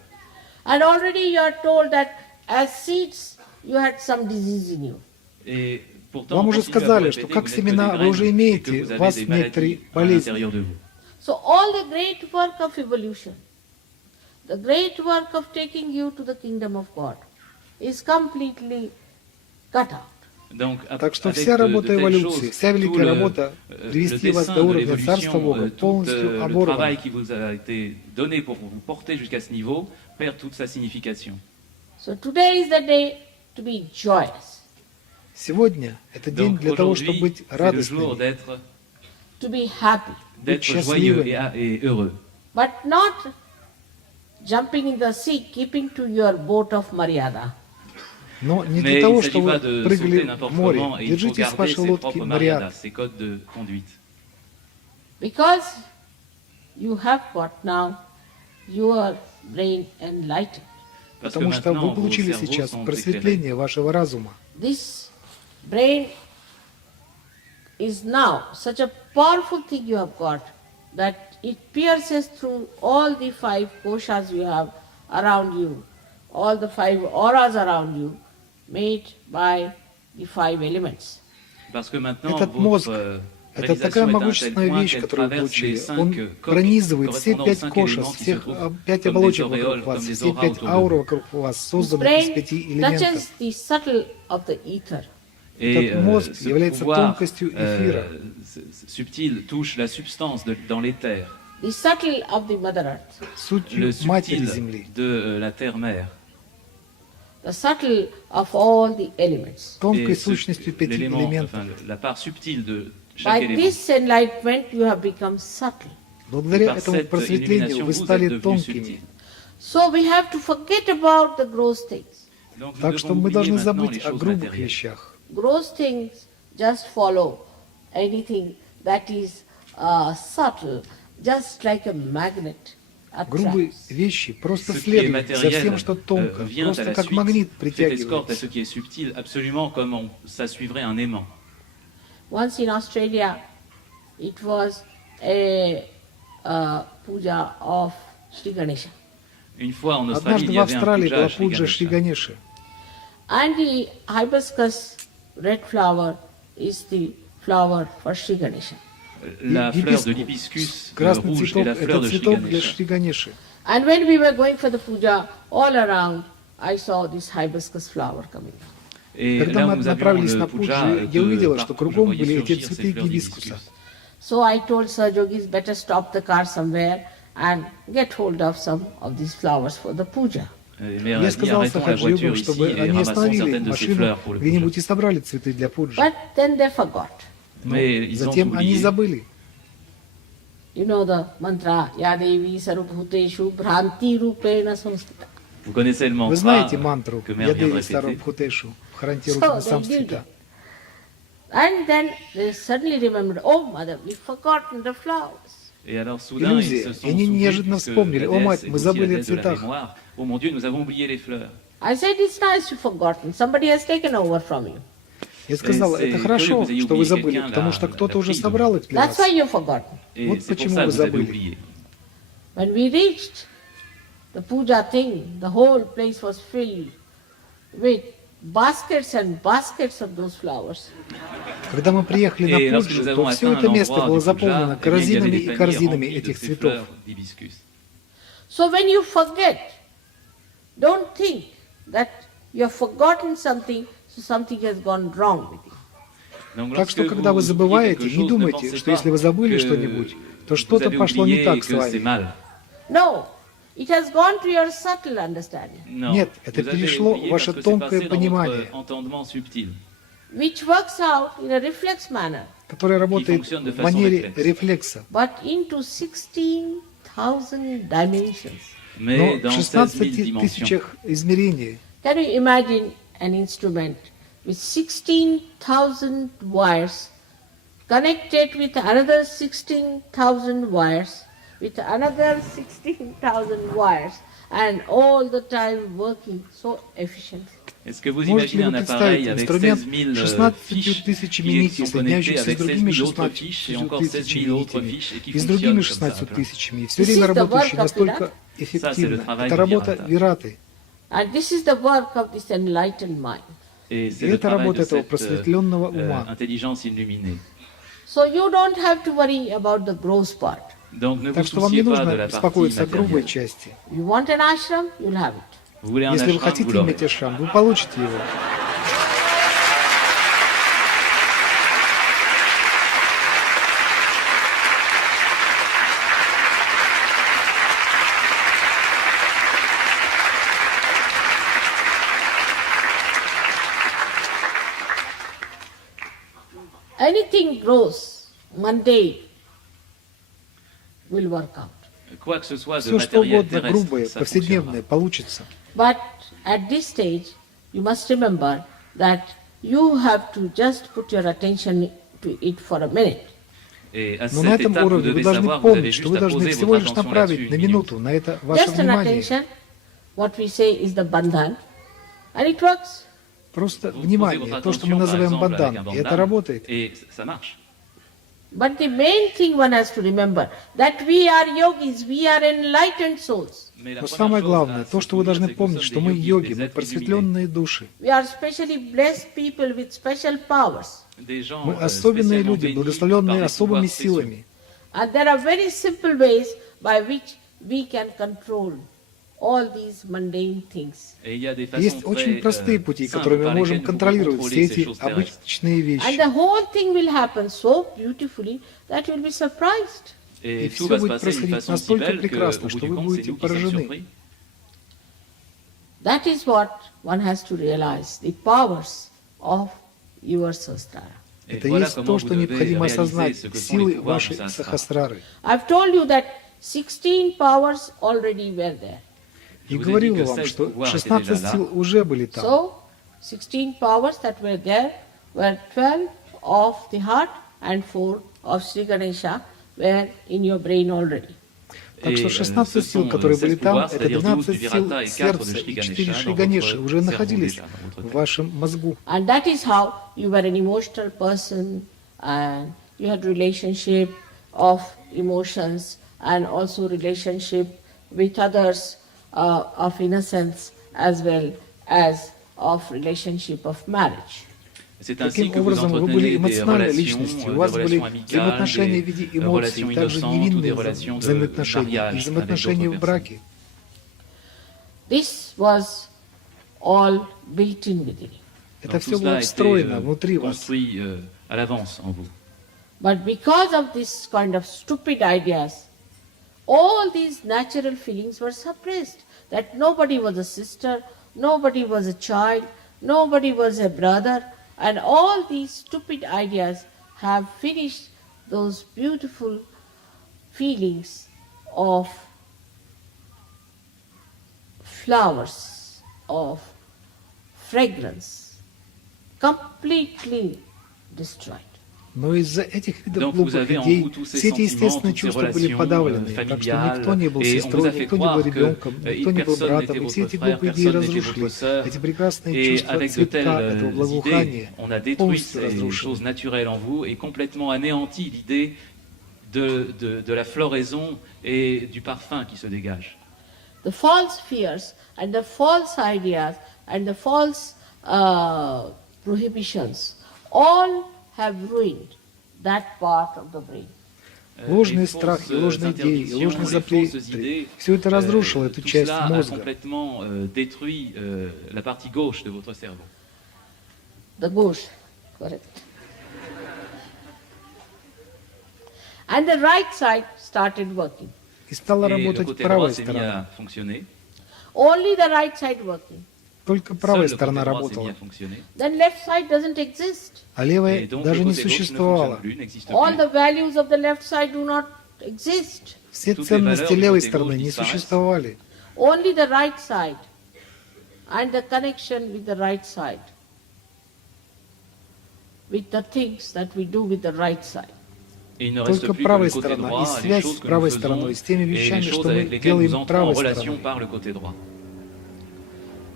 And already you are told that as seeds you had some disease in you. Et pourtant, Вам on уже continue à vous сказали, что répéter как que vous n'êtes que семена des вы уже graines et que имеете vous в avez вас des некоторые maladies à болезни. l'intérieur de vous. So all the great work of evolution, the great work of taking you to the kingdom of God is completely cut out. Donc, Так что avec вся de работа telles эволюции, choses, вся tout великая работа привести вас dessin до de уровня Царства Бога l'évolution, tout полностью le оборвана. travail qui vous a été donné pour vous porter jusqu'à ce niveau perd toute sa signification. So today is the day to be joyous, Сегодня это день Donc для того, чтобы aujourd'hui, быть c'est le jour радостными, to be happy, d'être joyeux et heureux. but not jumping in the sea, keeping to your boat of Maryada. но не Mais для il того, ne s'agit чтобы pas de sauter прыгали в n'importe море. comment, et il faut Держитесь garder вашей ses лодки propres Мариат. mariadas, ses codes de conduite. Because you have got now your brain enlightened. Parce que Потому что maintenant, вы vos получили cerveaux сейчас sont éclairés. просветление вашего разума. This brain is now such a powerful thing you have got that it pierces through all the 5 koshas you have around you, all the 5 auras around you, made by the 5 elements. Parce que maintenant, Этот мозг, votre это такая réalisation est à un tel могущественная point вещь, qu'elle которую вы traverse les получили. 5 Он coques пронизывает все correspondant aux 5 5 кошек, éléments qui se всех trouvent 5 comme des оболочек auréoles, вокруг вас, comme des все auras 5 autour de аур vous. вокруг вас, This созданы из brain 5 элементов. touches the subtle of the ether. Et Этот мозг ce является pouvoir тонкостью эфира. subtil touche la substance dans l'éther, The subtle of the Mother Earth, le Сутью Матери subtil Земли. de la terre-mère, the subtle of all the elements. Тонкой et сущностью 5 l'élément, элементов. enfin, la part subtile de chaque By élément. this enlightenment you have become subtle. Благодаря Par этому cette просветлению illumination, вы vous стали êtes devenu тонкими. subtil. So we have to forget about the gross things. Donc, nous Так devons что мы oublier должны maintenant забыть les о choses грубых matérielles. вещах. Gross things just follow anything that is subtle, just like a magnet Грубые attracts. вещи просто Ce qui est следуют за всем, matériel что тонко, vient à просто la как suite, магнит fait escorte à ce притягивается. qui est subtil, absolument comme ça suivrait un aimant. Once in Australia, it was a puja of Sri Ganesha. Une fois en Australie, Однажды il в y avait un Австралии Pуджа была Шри Пуджа Шри Кришне. Ганеши. And the hibiscus red flower is the flower for Sri Ganesha. La И fleur de гибискус, l'hibiscus красный rouge et цветок, la fleur это de Shri цветок для Ganesha. Шри Ганеши. And when we were going for the puja, all around, I saw this hibiscus flower coming out. Et Когда là мы où nous avions направились le на Пуджа, Пуджи, я увидела, что partout, je кругом voyais были эти surgir ces цветы fleurs гибискуса. d'hibiscus. So I told Sir Yogis, better stop the car somewhere and get hold of some of these flowers for the puja. Et Mère Я a dit, сказал arrêtons la Сахаджи-йогам, voiture ici чтобы et они ramassons остановили certaines de ces машину fleurs pour le Pуджа. где-нибудь и собрали цветы для Пуджи. But then they forgot. Mais ils ont Затем они oublié. забыли. You know the mantra, Ya Devi Sarvabhuteshu Bhranti Rupena Samstita. Vous connaissez le Вы mantra знаете мантру que Mère vient de Ядеви répéter. Сарабхутешу, Бхаранти So Рупина they did Самстита. it. And then they suddenly remembered, oh mother, we've forgotten the flowers. Et alors soudain, ils Иллюзия. se sont И они souvenus, неожиданно puisque вспомнили, la «О, мать, déesse est мы aussi забыли la о déesse de la цветах». mémoire. Oh mon Dieu, nous avons oublié les fleurs. I said, it's nice you've forgotten. Somebody has taken over from you. Я сказала, C'est это curieux хорошо, que vous ayez что вы oublié забыли, quelqu'un потому l'a- что l'a кто-то уже pris de собрал их для That's вас. why you've forgotten. Et Вот c'est pour почему ça que вы vous avez забыли. oublié. When we reached the puja thing, the whole place was filled with baskets and baskets of those flowers. Когда мы приехали Et на lorsque Пуджу, nous то avons все atteint это место l'endroit было du заполнено Pуджа, eh bien, il y avait корзинами des и paniers корзинами remplis de этих ces цветов. fleurs d'hibiscus. So when you forget, don't think that you have forgotten something, so something has gone wrong with you. Donc, Так что, lorsque когда вы oubliez забываете, quelque не chose, думайте, ne pensez что если pas вы забыли que что-нибудь, то vous что-то avez пошло не oublié так et с que c'est вами. mal. No, it has gone to your subtle understanding, Non. Нет, это Vous avez перешло oublié в ваше parce que c'est тонкое passé dans понимание. votre entendement subtil. which works out in a reflex manner, Которая работает fonctionne de в façon манере réflexe. рефлекса. but into 16,000 dimensions. Mais Но в dans 16 16 000 dimensions. тысячах измерений. Can you imagine an instrument with 16,000 wires connected with another 16,000 wires, with another 16,000 wires, and all the time working so efficiently? Est-ce que vous Можете ли imaginez вы un appareil представить avec инструмент 16 000 16 fiches тысячами qui нитей, sont connectées соединяющихся с avec 16 другими 000 autres 16 fiches et encore 16 тысячами 000 autres нитями, fiches et qui и с fonctionnent другими comme ça. 16 тысячами, и все This время is the работающий work of настолько эффективно. travail Это du работа Virata. вираты. And this is the work of this enlightened mind. Et И c'est le это travail работа de этого cette просветленного ума. intelligence illuminée. So you don't have to worry about the gross part. Donc ne vous Так что вам не souciez pas de нужно la partie беспокоиться о грубой matérielle. части. You want an ashram, you'll have it. Vous voulez un Если вы ashram, vous хотите l'aurez. иметь ашрам, вы получите его. Anything gross, mundane, will work out. Quoi que ce soit de Все, что matériel угодно, terrestre, грубое, ça повседневное, fonctionnera. получится. But at this stage, you must remember that you have to just put your attention to it for a minute. Et à Но на cette этом étape, vous уровне вы devez должны savoir, vous avez помнить, что juste вы à должны poser всего votre лишь attention направить là-dessus на une minute. минуту на это ваше Just an внимание. attention, what we say is the bandhan, and it works. Просто Vous posez внимание, votre то, что мы attention, par называем exemple, avec un бандан, и это bandhan, работает. et ça marche. But the main thing one has to remember, that we are yogis, we are enlightened souls. Mais la Но première самое chose главное, à то, se что вы souvenir, должны c'est que nous помнить, sommes что des мы yogis, йоги, des мы êtres illuminés. просветленные души. We are specially blessed people with special powers. Des gens, Мы особенные spécialement люди, bénis благословленные par des особыми pouvoirs spéciaux. силами. And there are very simple ways by which we can control all these mundane things. Et il y a des façons Есть très, очень простые пути, simples которыми par мы можем lesquelles nous контролировать pouvons все contrôler ces эти choses terrestres. обычные And вещи. the whole thing will happen so beautifully that you'll be surprised. Et И tout все va se будет passer d'une происходить façon si настолько belle qu'au прекрасно, bout что du вы compte, c'est будете nous qui sommes поражены. surpris. That is what one has to realize, the powers of your sastra. Et Это voilà есть comment то, vous что devez необходимо réaliser осознать, ce que sont les силы pouvoirs du вашей sastra. сахасрары. I've told you that 16 powers already were there. И Je vous ai dit говорила que вам, 16 что pouvoirs étaient 16 déjà là. сил уже были там. So, 16 powers that were there were 12 of the heart and 4 of Sri Ganesha were in your brain already. Так что Et, 16 ce сил, sont, которые были 16 там, pouvoirs, это c'est-à-dire 12 du 12 сил Virata et 4 de сердца Shri и 4 Ganesha Шри dans Ганеши votre уже cerveau находились déjà, dans votre в tête. вашем мозгу. And that is how you were an emotional person and you had relationship of emotions and also relationship with others of innocence as well as of relationship of marriage. C'est ainsi Таким que vous образом, вы были entretenez des эмоциональной relations, личностью, у des вас были relations amicales, взаимоотношения в виде des эмоций, relations также innocentes ou des невинные relations de взаимоотношения и mariage взаимоотношения avec в d'autres браке. This was all built in within you. Это Donc, все tout cela было a été встроено внутри вас. construit à l'avance en vous. But because of this kind of stupid ideas, all these natural feelings were suppressed. That nobody was a sister, nobody was a child, nobody was a brother, and all these stupid ideas have finished those beautiful feelings of flowers, of fragrance, completely destroyed. Но из-за этих видов Donc vous глупых avez en идей vous tous ces все эти sentiments, естественные toutes ces чувства были relations подавлены, так что никто не был familiales, et on vous сестрой, a fait никто не был croire que ребенком, никто не был personne братом, n'était и все votre эти frère, глупые идеи personne n'était разрушили. votre sœur. Эти прекрасные Et чувства avec de цветка, этого telles благоухания idées, on a détruit полностью ces разрушены. choses naturelles en vous et complètement anéanti l'idée de la floraison et du parfum qui se dégage. The false fears and the false ideas and the false prohibitions all have ruined that part of the brain. Ложный страх, и ложные идеи, и ложные запреты, все это разрушило эту tout часть cela a мозга. complètement détruit la partie gauche de votre cerveau. The gauche, correct. And the right side started working. И стала Et le работать côté droit правая s'est mis сторона. à fonctionner. Only the right side working. Только правая Seul le сторона côté droit s'est mis работала, à fonctionner. Then left side doesn't exist. а Et левая donc даже le не côté gauche ne существовала. fonctionne plus, n'existe All plus. the values of the left side do not exist. Все Toutes les ценности valeurs du левой côté стороны gauche не disparaissent. существовали. Only the right side and the connection with the right side, with the things that we do with the right side. Et il ne reste Только plus que le правая côté сторона и droit, les связь choses с que nous правой faisons стороной, с теми et les вещами, choses что avec мы lesquelles nous делаем entrons en правой relation стороной. par le côté droit.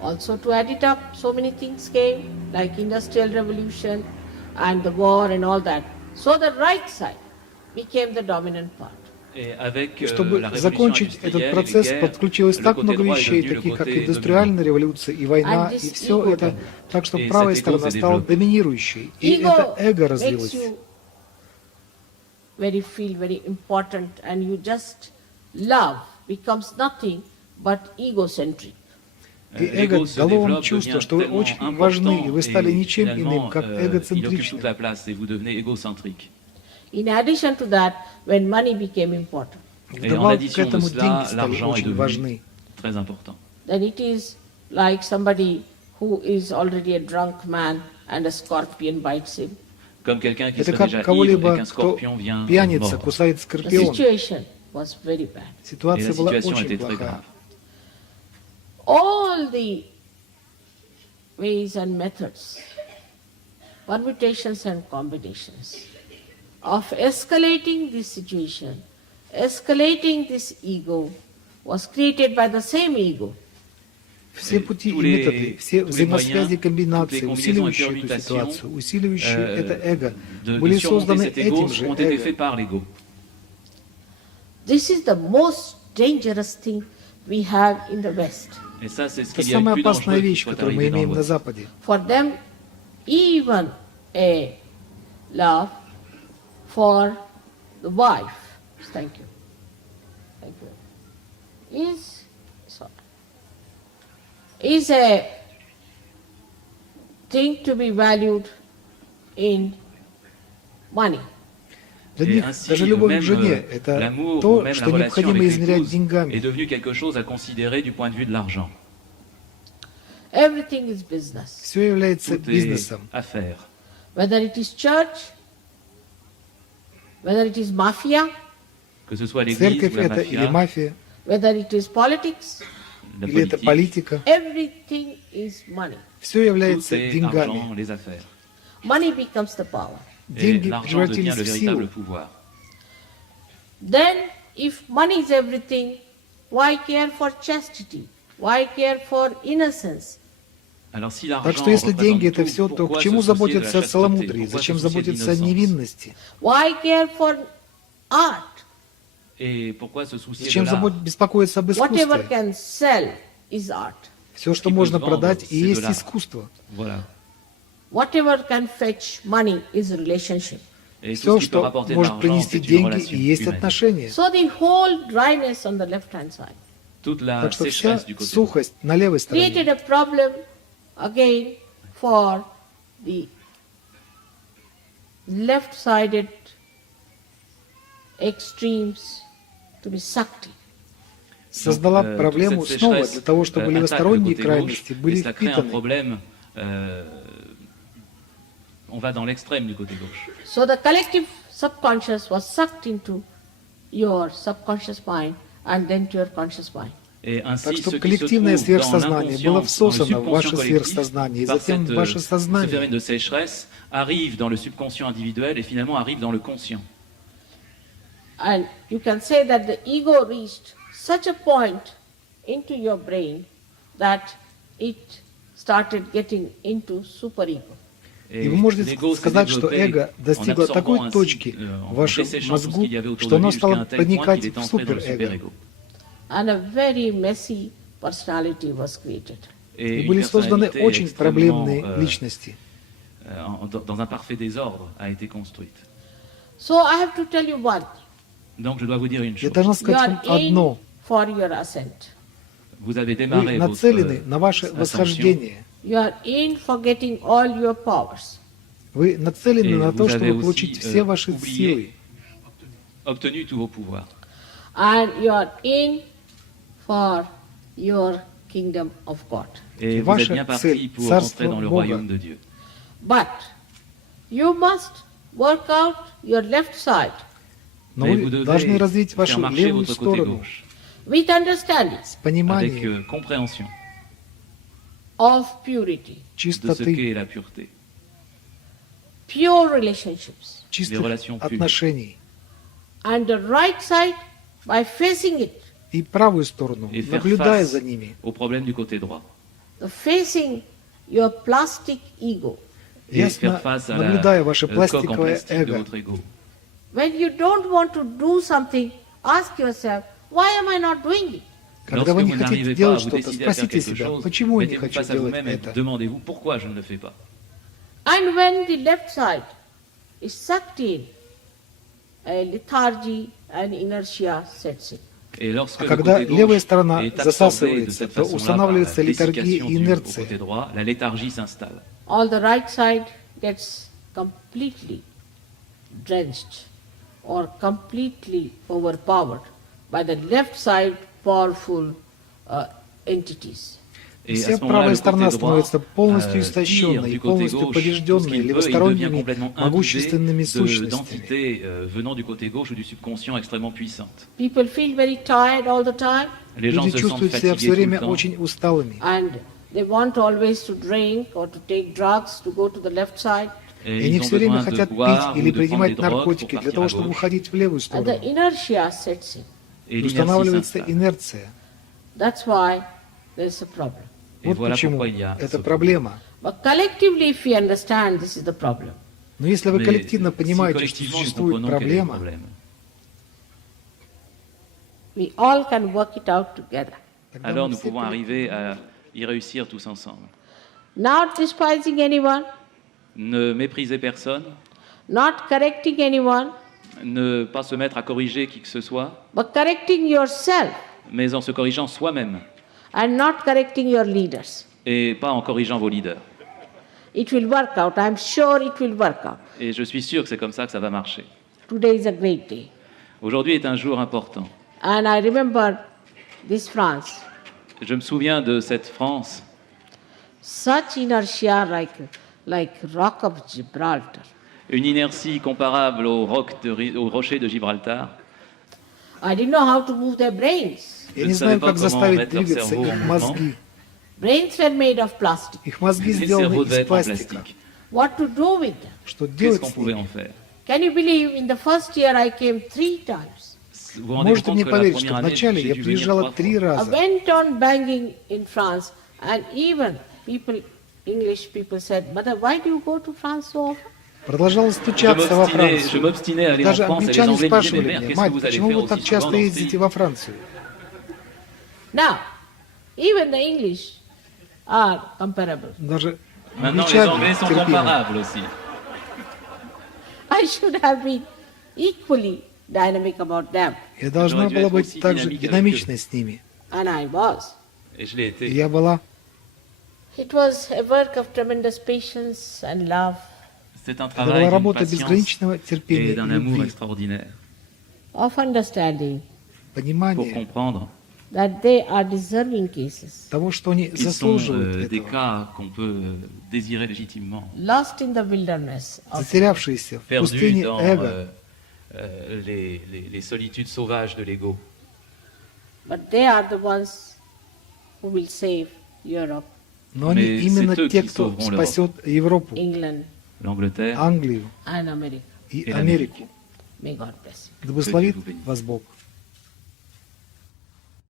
Also to add it up, so many things came, like industrial revolution and the war and all that. So the right side became the dominant part. Et avec Чтобы la révolution закончить этот industrielle et les процесс, guerres, подключилось le так côté много droit est вещей, devenu le таких как côté индустриальная революция и война, And this и все ego это, dominant. так что И правая cet ego сторона se стала développe. доминирующей, и это эго Ego makes развилось. you feel very important, and you just love becomes nothing but egocentric. И эго дало вам чувство, что вы очень важны, и вы стали ничем иным, как il occupe toute эгоцентричным. la place et vous devenez égocentrique. In addition to that, when money became important, Et en Вдобавок к addition de этому cela, деньги стали l'argent est очень devenu важны. très important. then it is like somebody who is already a drunk man and a scorpion bites him. Comme quelqu'un qui Это soit как déjà ivre et кого-либо, qu'un кто scorpion vient пьяница, mordre. кусает The скорпион. situation was very bad. Et Ситуация la была situation очень était très плохая. grave. All the ways and methods, permutations and combinations of escalating this situation, escalating this ego, was created by the same ego. Все пути и tous les- методы, все tous les взаимосвязи, moyens, комбинации, toutes les усиливающие combinaisons et эту permutations, ситуацию, усиливающие это эго, de были surmonter созданы cet ego этим же ont été эго. faits par l'ego. This is the most dangerous thing we have in the West. Et ça, c'est ce Это qu'il y a de самая plus опасная dangereux qui вещь, soit которую мы arrivé dans имеем на l'Ouest. Западе. For them, even a love for the wife, thank you, is a thing to be valued in money. Для Et них ainsi, даже любовь même к жене – это l'amour, ou то, même la что relation необходимо avec измерять l'épouse est деньгами. devenu quelque chose à considérer du point de vue de l'argent. Everything is business. Все является Tout est бизнесом. affaire. Whether it is church, whether it is mafia, Que ce soit l'église Церковь ou la это или mafia, мафия, whether it is politics, la или это politique, политика. everything is money. Все tout является est деньгами. argent, les affaires. Money becomes the power. Et Деньги l'argent devient превратились le в véritable силу. pouvoir. Then, if money is everything, why care for chastity? Why care for innocence? Alors, si Так l'argent что если représente деньги это tout, все, то pourquoi к чему se soucier de la заботиться о chasteté? целомудрии? Pourquoi Зачем se soucier заботиться о d'innocence? невинности? Why care for art? Et pourquoi se soucier Зачем de l'art? беспокоиться об Whatever искусстве? can sell is art. Все, что Qui peut можно se vendre, продать, и c'est de есть l'art. искусство. Voilà. Whatever can fetch money is relationship. Et tout Все, ce qui peut что rapporter de может l'argent, принести c'est une деньги, relation и есть humaine. отношения. So the whole dryness on the left-hand side Toute la Так что вся sécheresse du côté. сухость на левой created стороне a problem again for the left-sided extremes to be sucked in. создала toute проблему cette снова sécheresse, для того, чтобы attaque le левосторонние côté крайности gauche, et были ça crée un впитаны. problème. On va dans l'extrême du côté gauche. So the collective subconscious was sucked into your subconscious mind and then to your conscious mind. Et ainsi, Так ce что qui se коллективное trouve dans сверхсознание было l'inconscient, dans le всосано в ваше subconscient collectif, сверхсознание, и par затем в ваше ce phénomène сознание. de sécheresse, arrive dans le subconscient individuel et finalement arrive dans le conscient. And you can say that the ego reached such a point into your brain that it started getting into superego. И вы можете l'ego s'est сказать, что développé эго en достигло absorbant такой ainsi, точки en в вашем desséchant tout ce мозгу, qu'il y avait autour что de lui оно jusqu'à стало un tel point проникать qu'il est в entré dans le суперэго. superego. And a very messy personality was created. Et И une были созданы personnalité очень extrêmement, проблемные личности. dans un parfait désordre a été construite. So I have to tell you one. Donc je dois vous dire une Я chose. должна You сказать are вам одно. in for your ascent. Vous avez Вы démarré нацелены votre на ваше ascension восхождение. You are in for getting all your powers. Вы нацелены et на то, vous чтобы avez получить aussi все ваши силы. oublié, obtenu tous vos pouvoirs. And you are in for your kingdom of God. Et vous Ваша êtes bien parti цель, pour царство entrer dans le Бога. royaume de Dieu. But you must work out your left side Но Mais вы vous devez должны развить faire вашу marcher левую votre côté сторону gauche with understanding с avec пониманием compréhension of purity, de ce чистоты, qu'est la pureté, pure relationships, чистых relations pures. отношений. and the right side by facing it, И правую сторону, et faire наблюдая face за ними. aux problèmes du côté droit. the facing your plastic ego. Et Ясно, faire face à наблюдая la ваше coque en пластиковое plastique de эго. votre ego. When you don't want to do something ask yourself, why am I not doing it? Когда Lorsque вы не vous хотите n'arrivez pas, делать vous что-то, décidez à faire спросите quelque себя, chose, почему я не mettez-vous хочу face à делать vous-même et это? demandez-vous pourquoi je ne le fais pas. And when the left side is sucked in, a lethargy and inertia sets in. Et lorsque А le когда côté левая gauche сторона est absorbé de засасывается, cette то façon-là par устанавливается la летаргия dessiccation и du инерция. côté droit, la léthargie s'installe. All the right side gets completely drenched or completely overpowered by the left side powerful entities. Et à Вся ce moment-là, правая le сторона côté droit становится полностью tire истощенной, du côté полностью gauche tout ce побежденной qu'il peut, et il devient левосторонними complètement imbibé могущественными сущностями. d'entités venant du côté gauche ou du subconscient extrêmement puissantes. People feel very tired all the time Les gens Люди se sentent чувствуют себя fatigués все tout le время temps. очень усталыми. and they want always to drink or to take drugs to go to the left side. И Et они ils ont все время besoin de хотят boire пить ou или de prendre des принимать drogues pour наркотики для partir того, à чтобы gauche. уходить в левую And сторону. the inertia sets in. Et l'inertie Устанавливается s'installe. инерция. That's why there's a problem. Et Вот voilà почему pourquoi il y a это ce проблема. But collectively, if we understand this is the problem, Но если вы Mais коллективно si понимаете, что collectivement nous существует comprenons quel est le проблема, problème, we all can work it out together. тогда alors мы nous все pouvons arriver à y réussir tous ensemble. Not despising anyone, Ne méprisez personne, not correcting anyone, ne pas se mettre à corriger qui que ce soit, but correcting yourself mais en se corrigeant soi-même and not correcting your leaders. et pas en corrigeant vos leaders. It will work out. I'm sure it will work out. Et je suis sûr que c'est comme ça que ça va marcher. Today is a great day. Aujourd'hui est un jour important. And I remember this France, Je me souviens de cette France, such inertia like rock of Gibraltar. une inertie comparable au rocher de Gibraltar. I didn't know how to move their brains. Я Je не ne знаю, savais pas как comment заставить mettre leur двигаться cerveau en их mouvement. мозги. Brains were made of plastic. Их mозги Les сделаны cerveaux из devaient être en пластика. plastique. What to do with them? Что Qu'est-ce делать qu'on с pouvait ними? en faire? Can you believe in the first year I came 3 times? Vous vous rendez Можете compte мне que la поверить, что première année, вначале j'ai я dû venir приезжала 3 3 fois. I раза. went on banging in France, and even English people said, Mother, why do you go to France so often? Продолжала стучаться во Je Францию. m'obstinais à aller en Даже France et les англичане Anglais me disaient, mais спрашивали mère, меня: qu'est-ce que мать, vous allez почему faire вы так aussi часто souvent dans ce ездите pays? во Францию? Now, even the English are comparable. Даже Maintenant, les Anglais англичане sont терпимы. comparables aussi. I should have been equally dynamic about them, Я должна J'aurais dû была être быть aussi также dynamique avec динамичной с ними. and I was. Et je l'ai И été. я была. It was a work of tremendous patience and love, C'est un Это travail была d'une работа patience безграничного терпения et и d'un amour любви, extraordinaire of understanding pour понимания comprendre that they are deserving cases, того, что они qu'ils sont заслуживают des этого. cas qu'on peut désirer légitimement, lost in the wilderness of Затерявшиеся в perdus пустыне dans эго, les solitudes sauvages de l'ego. but they are the ones who will save Europe, но они Mais именно c'est eux те, qui кто sauveront спасет Европу, England, L'Angleterre Англию and America. и Et Америку. May God bless you. Да благословит вас Бог.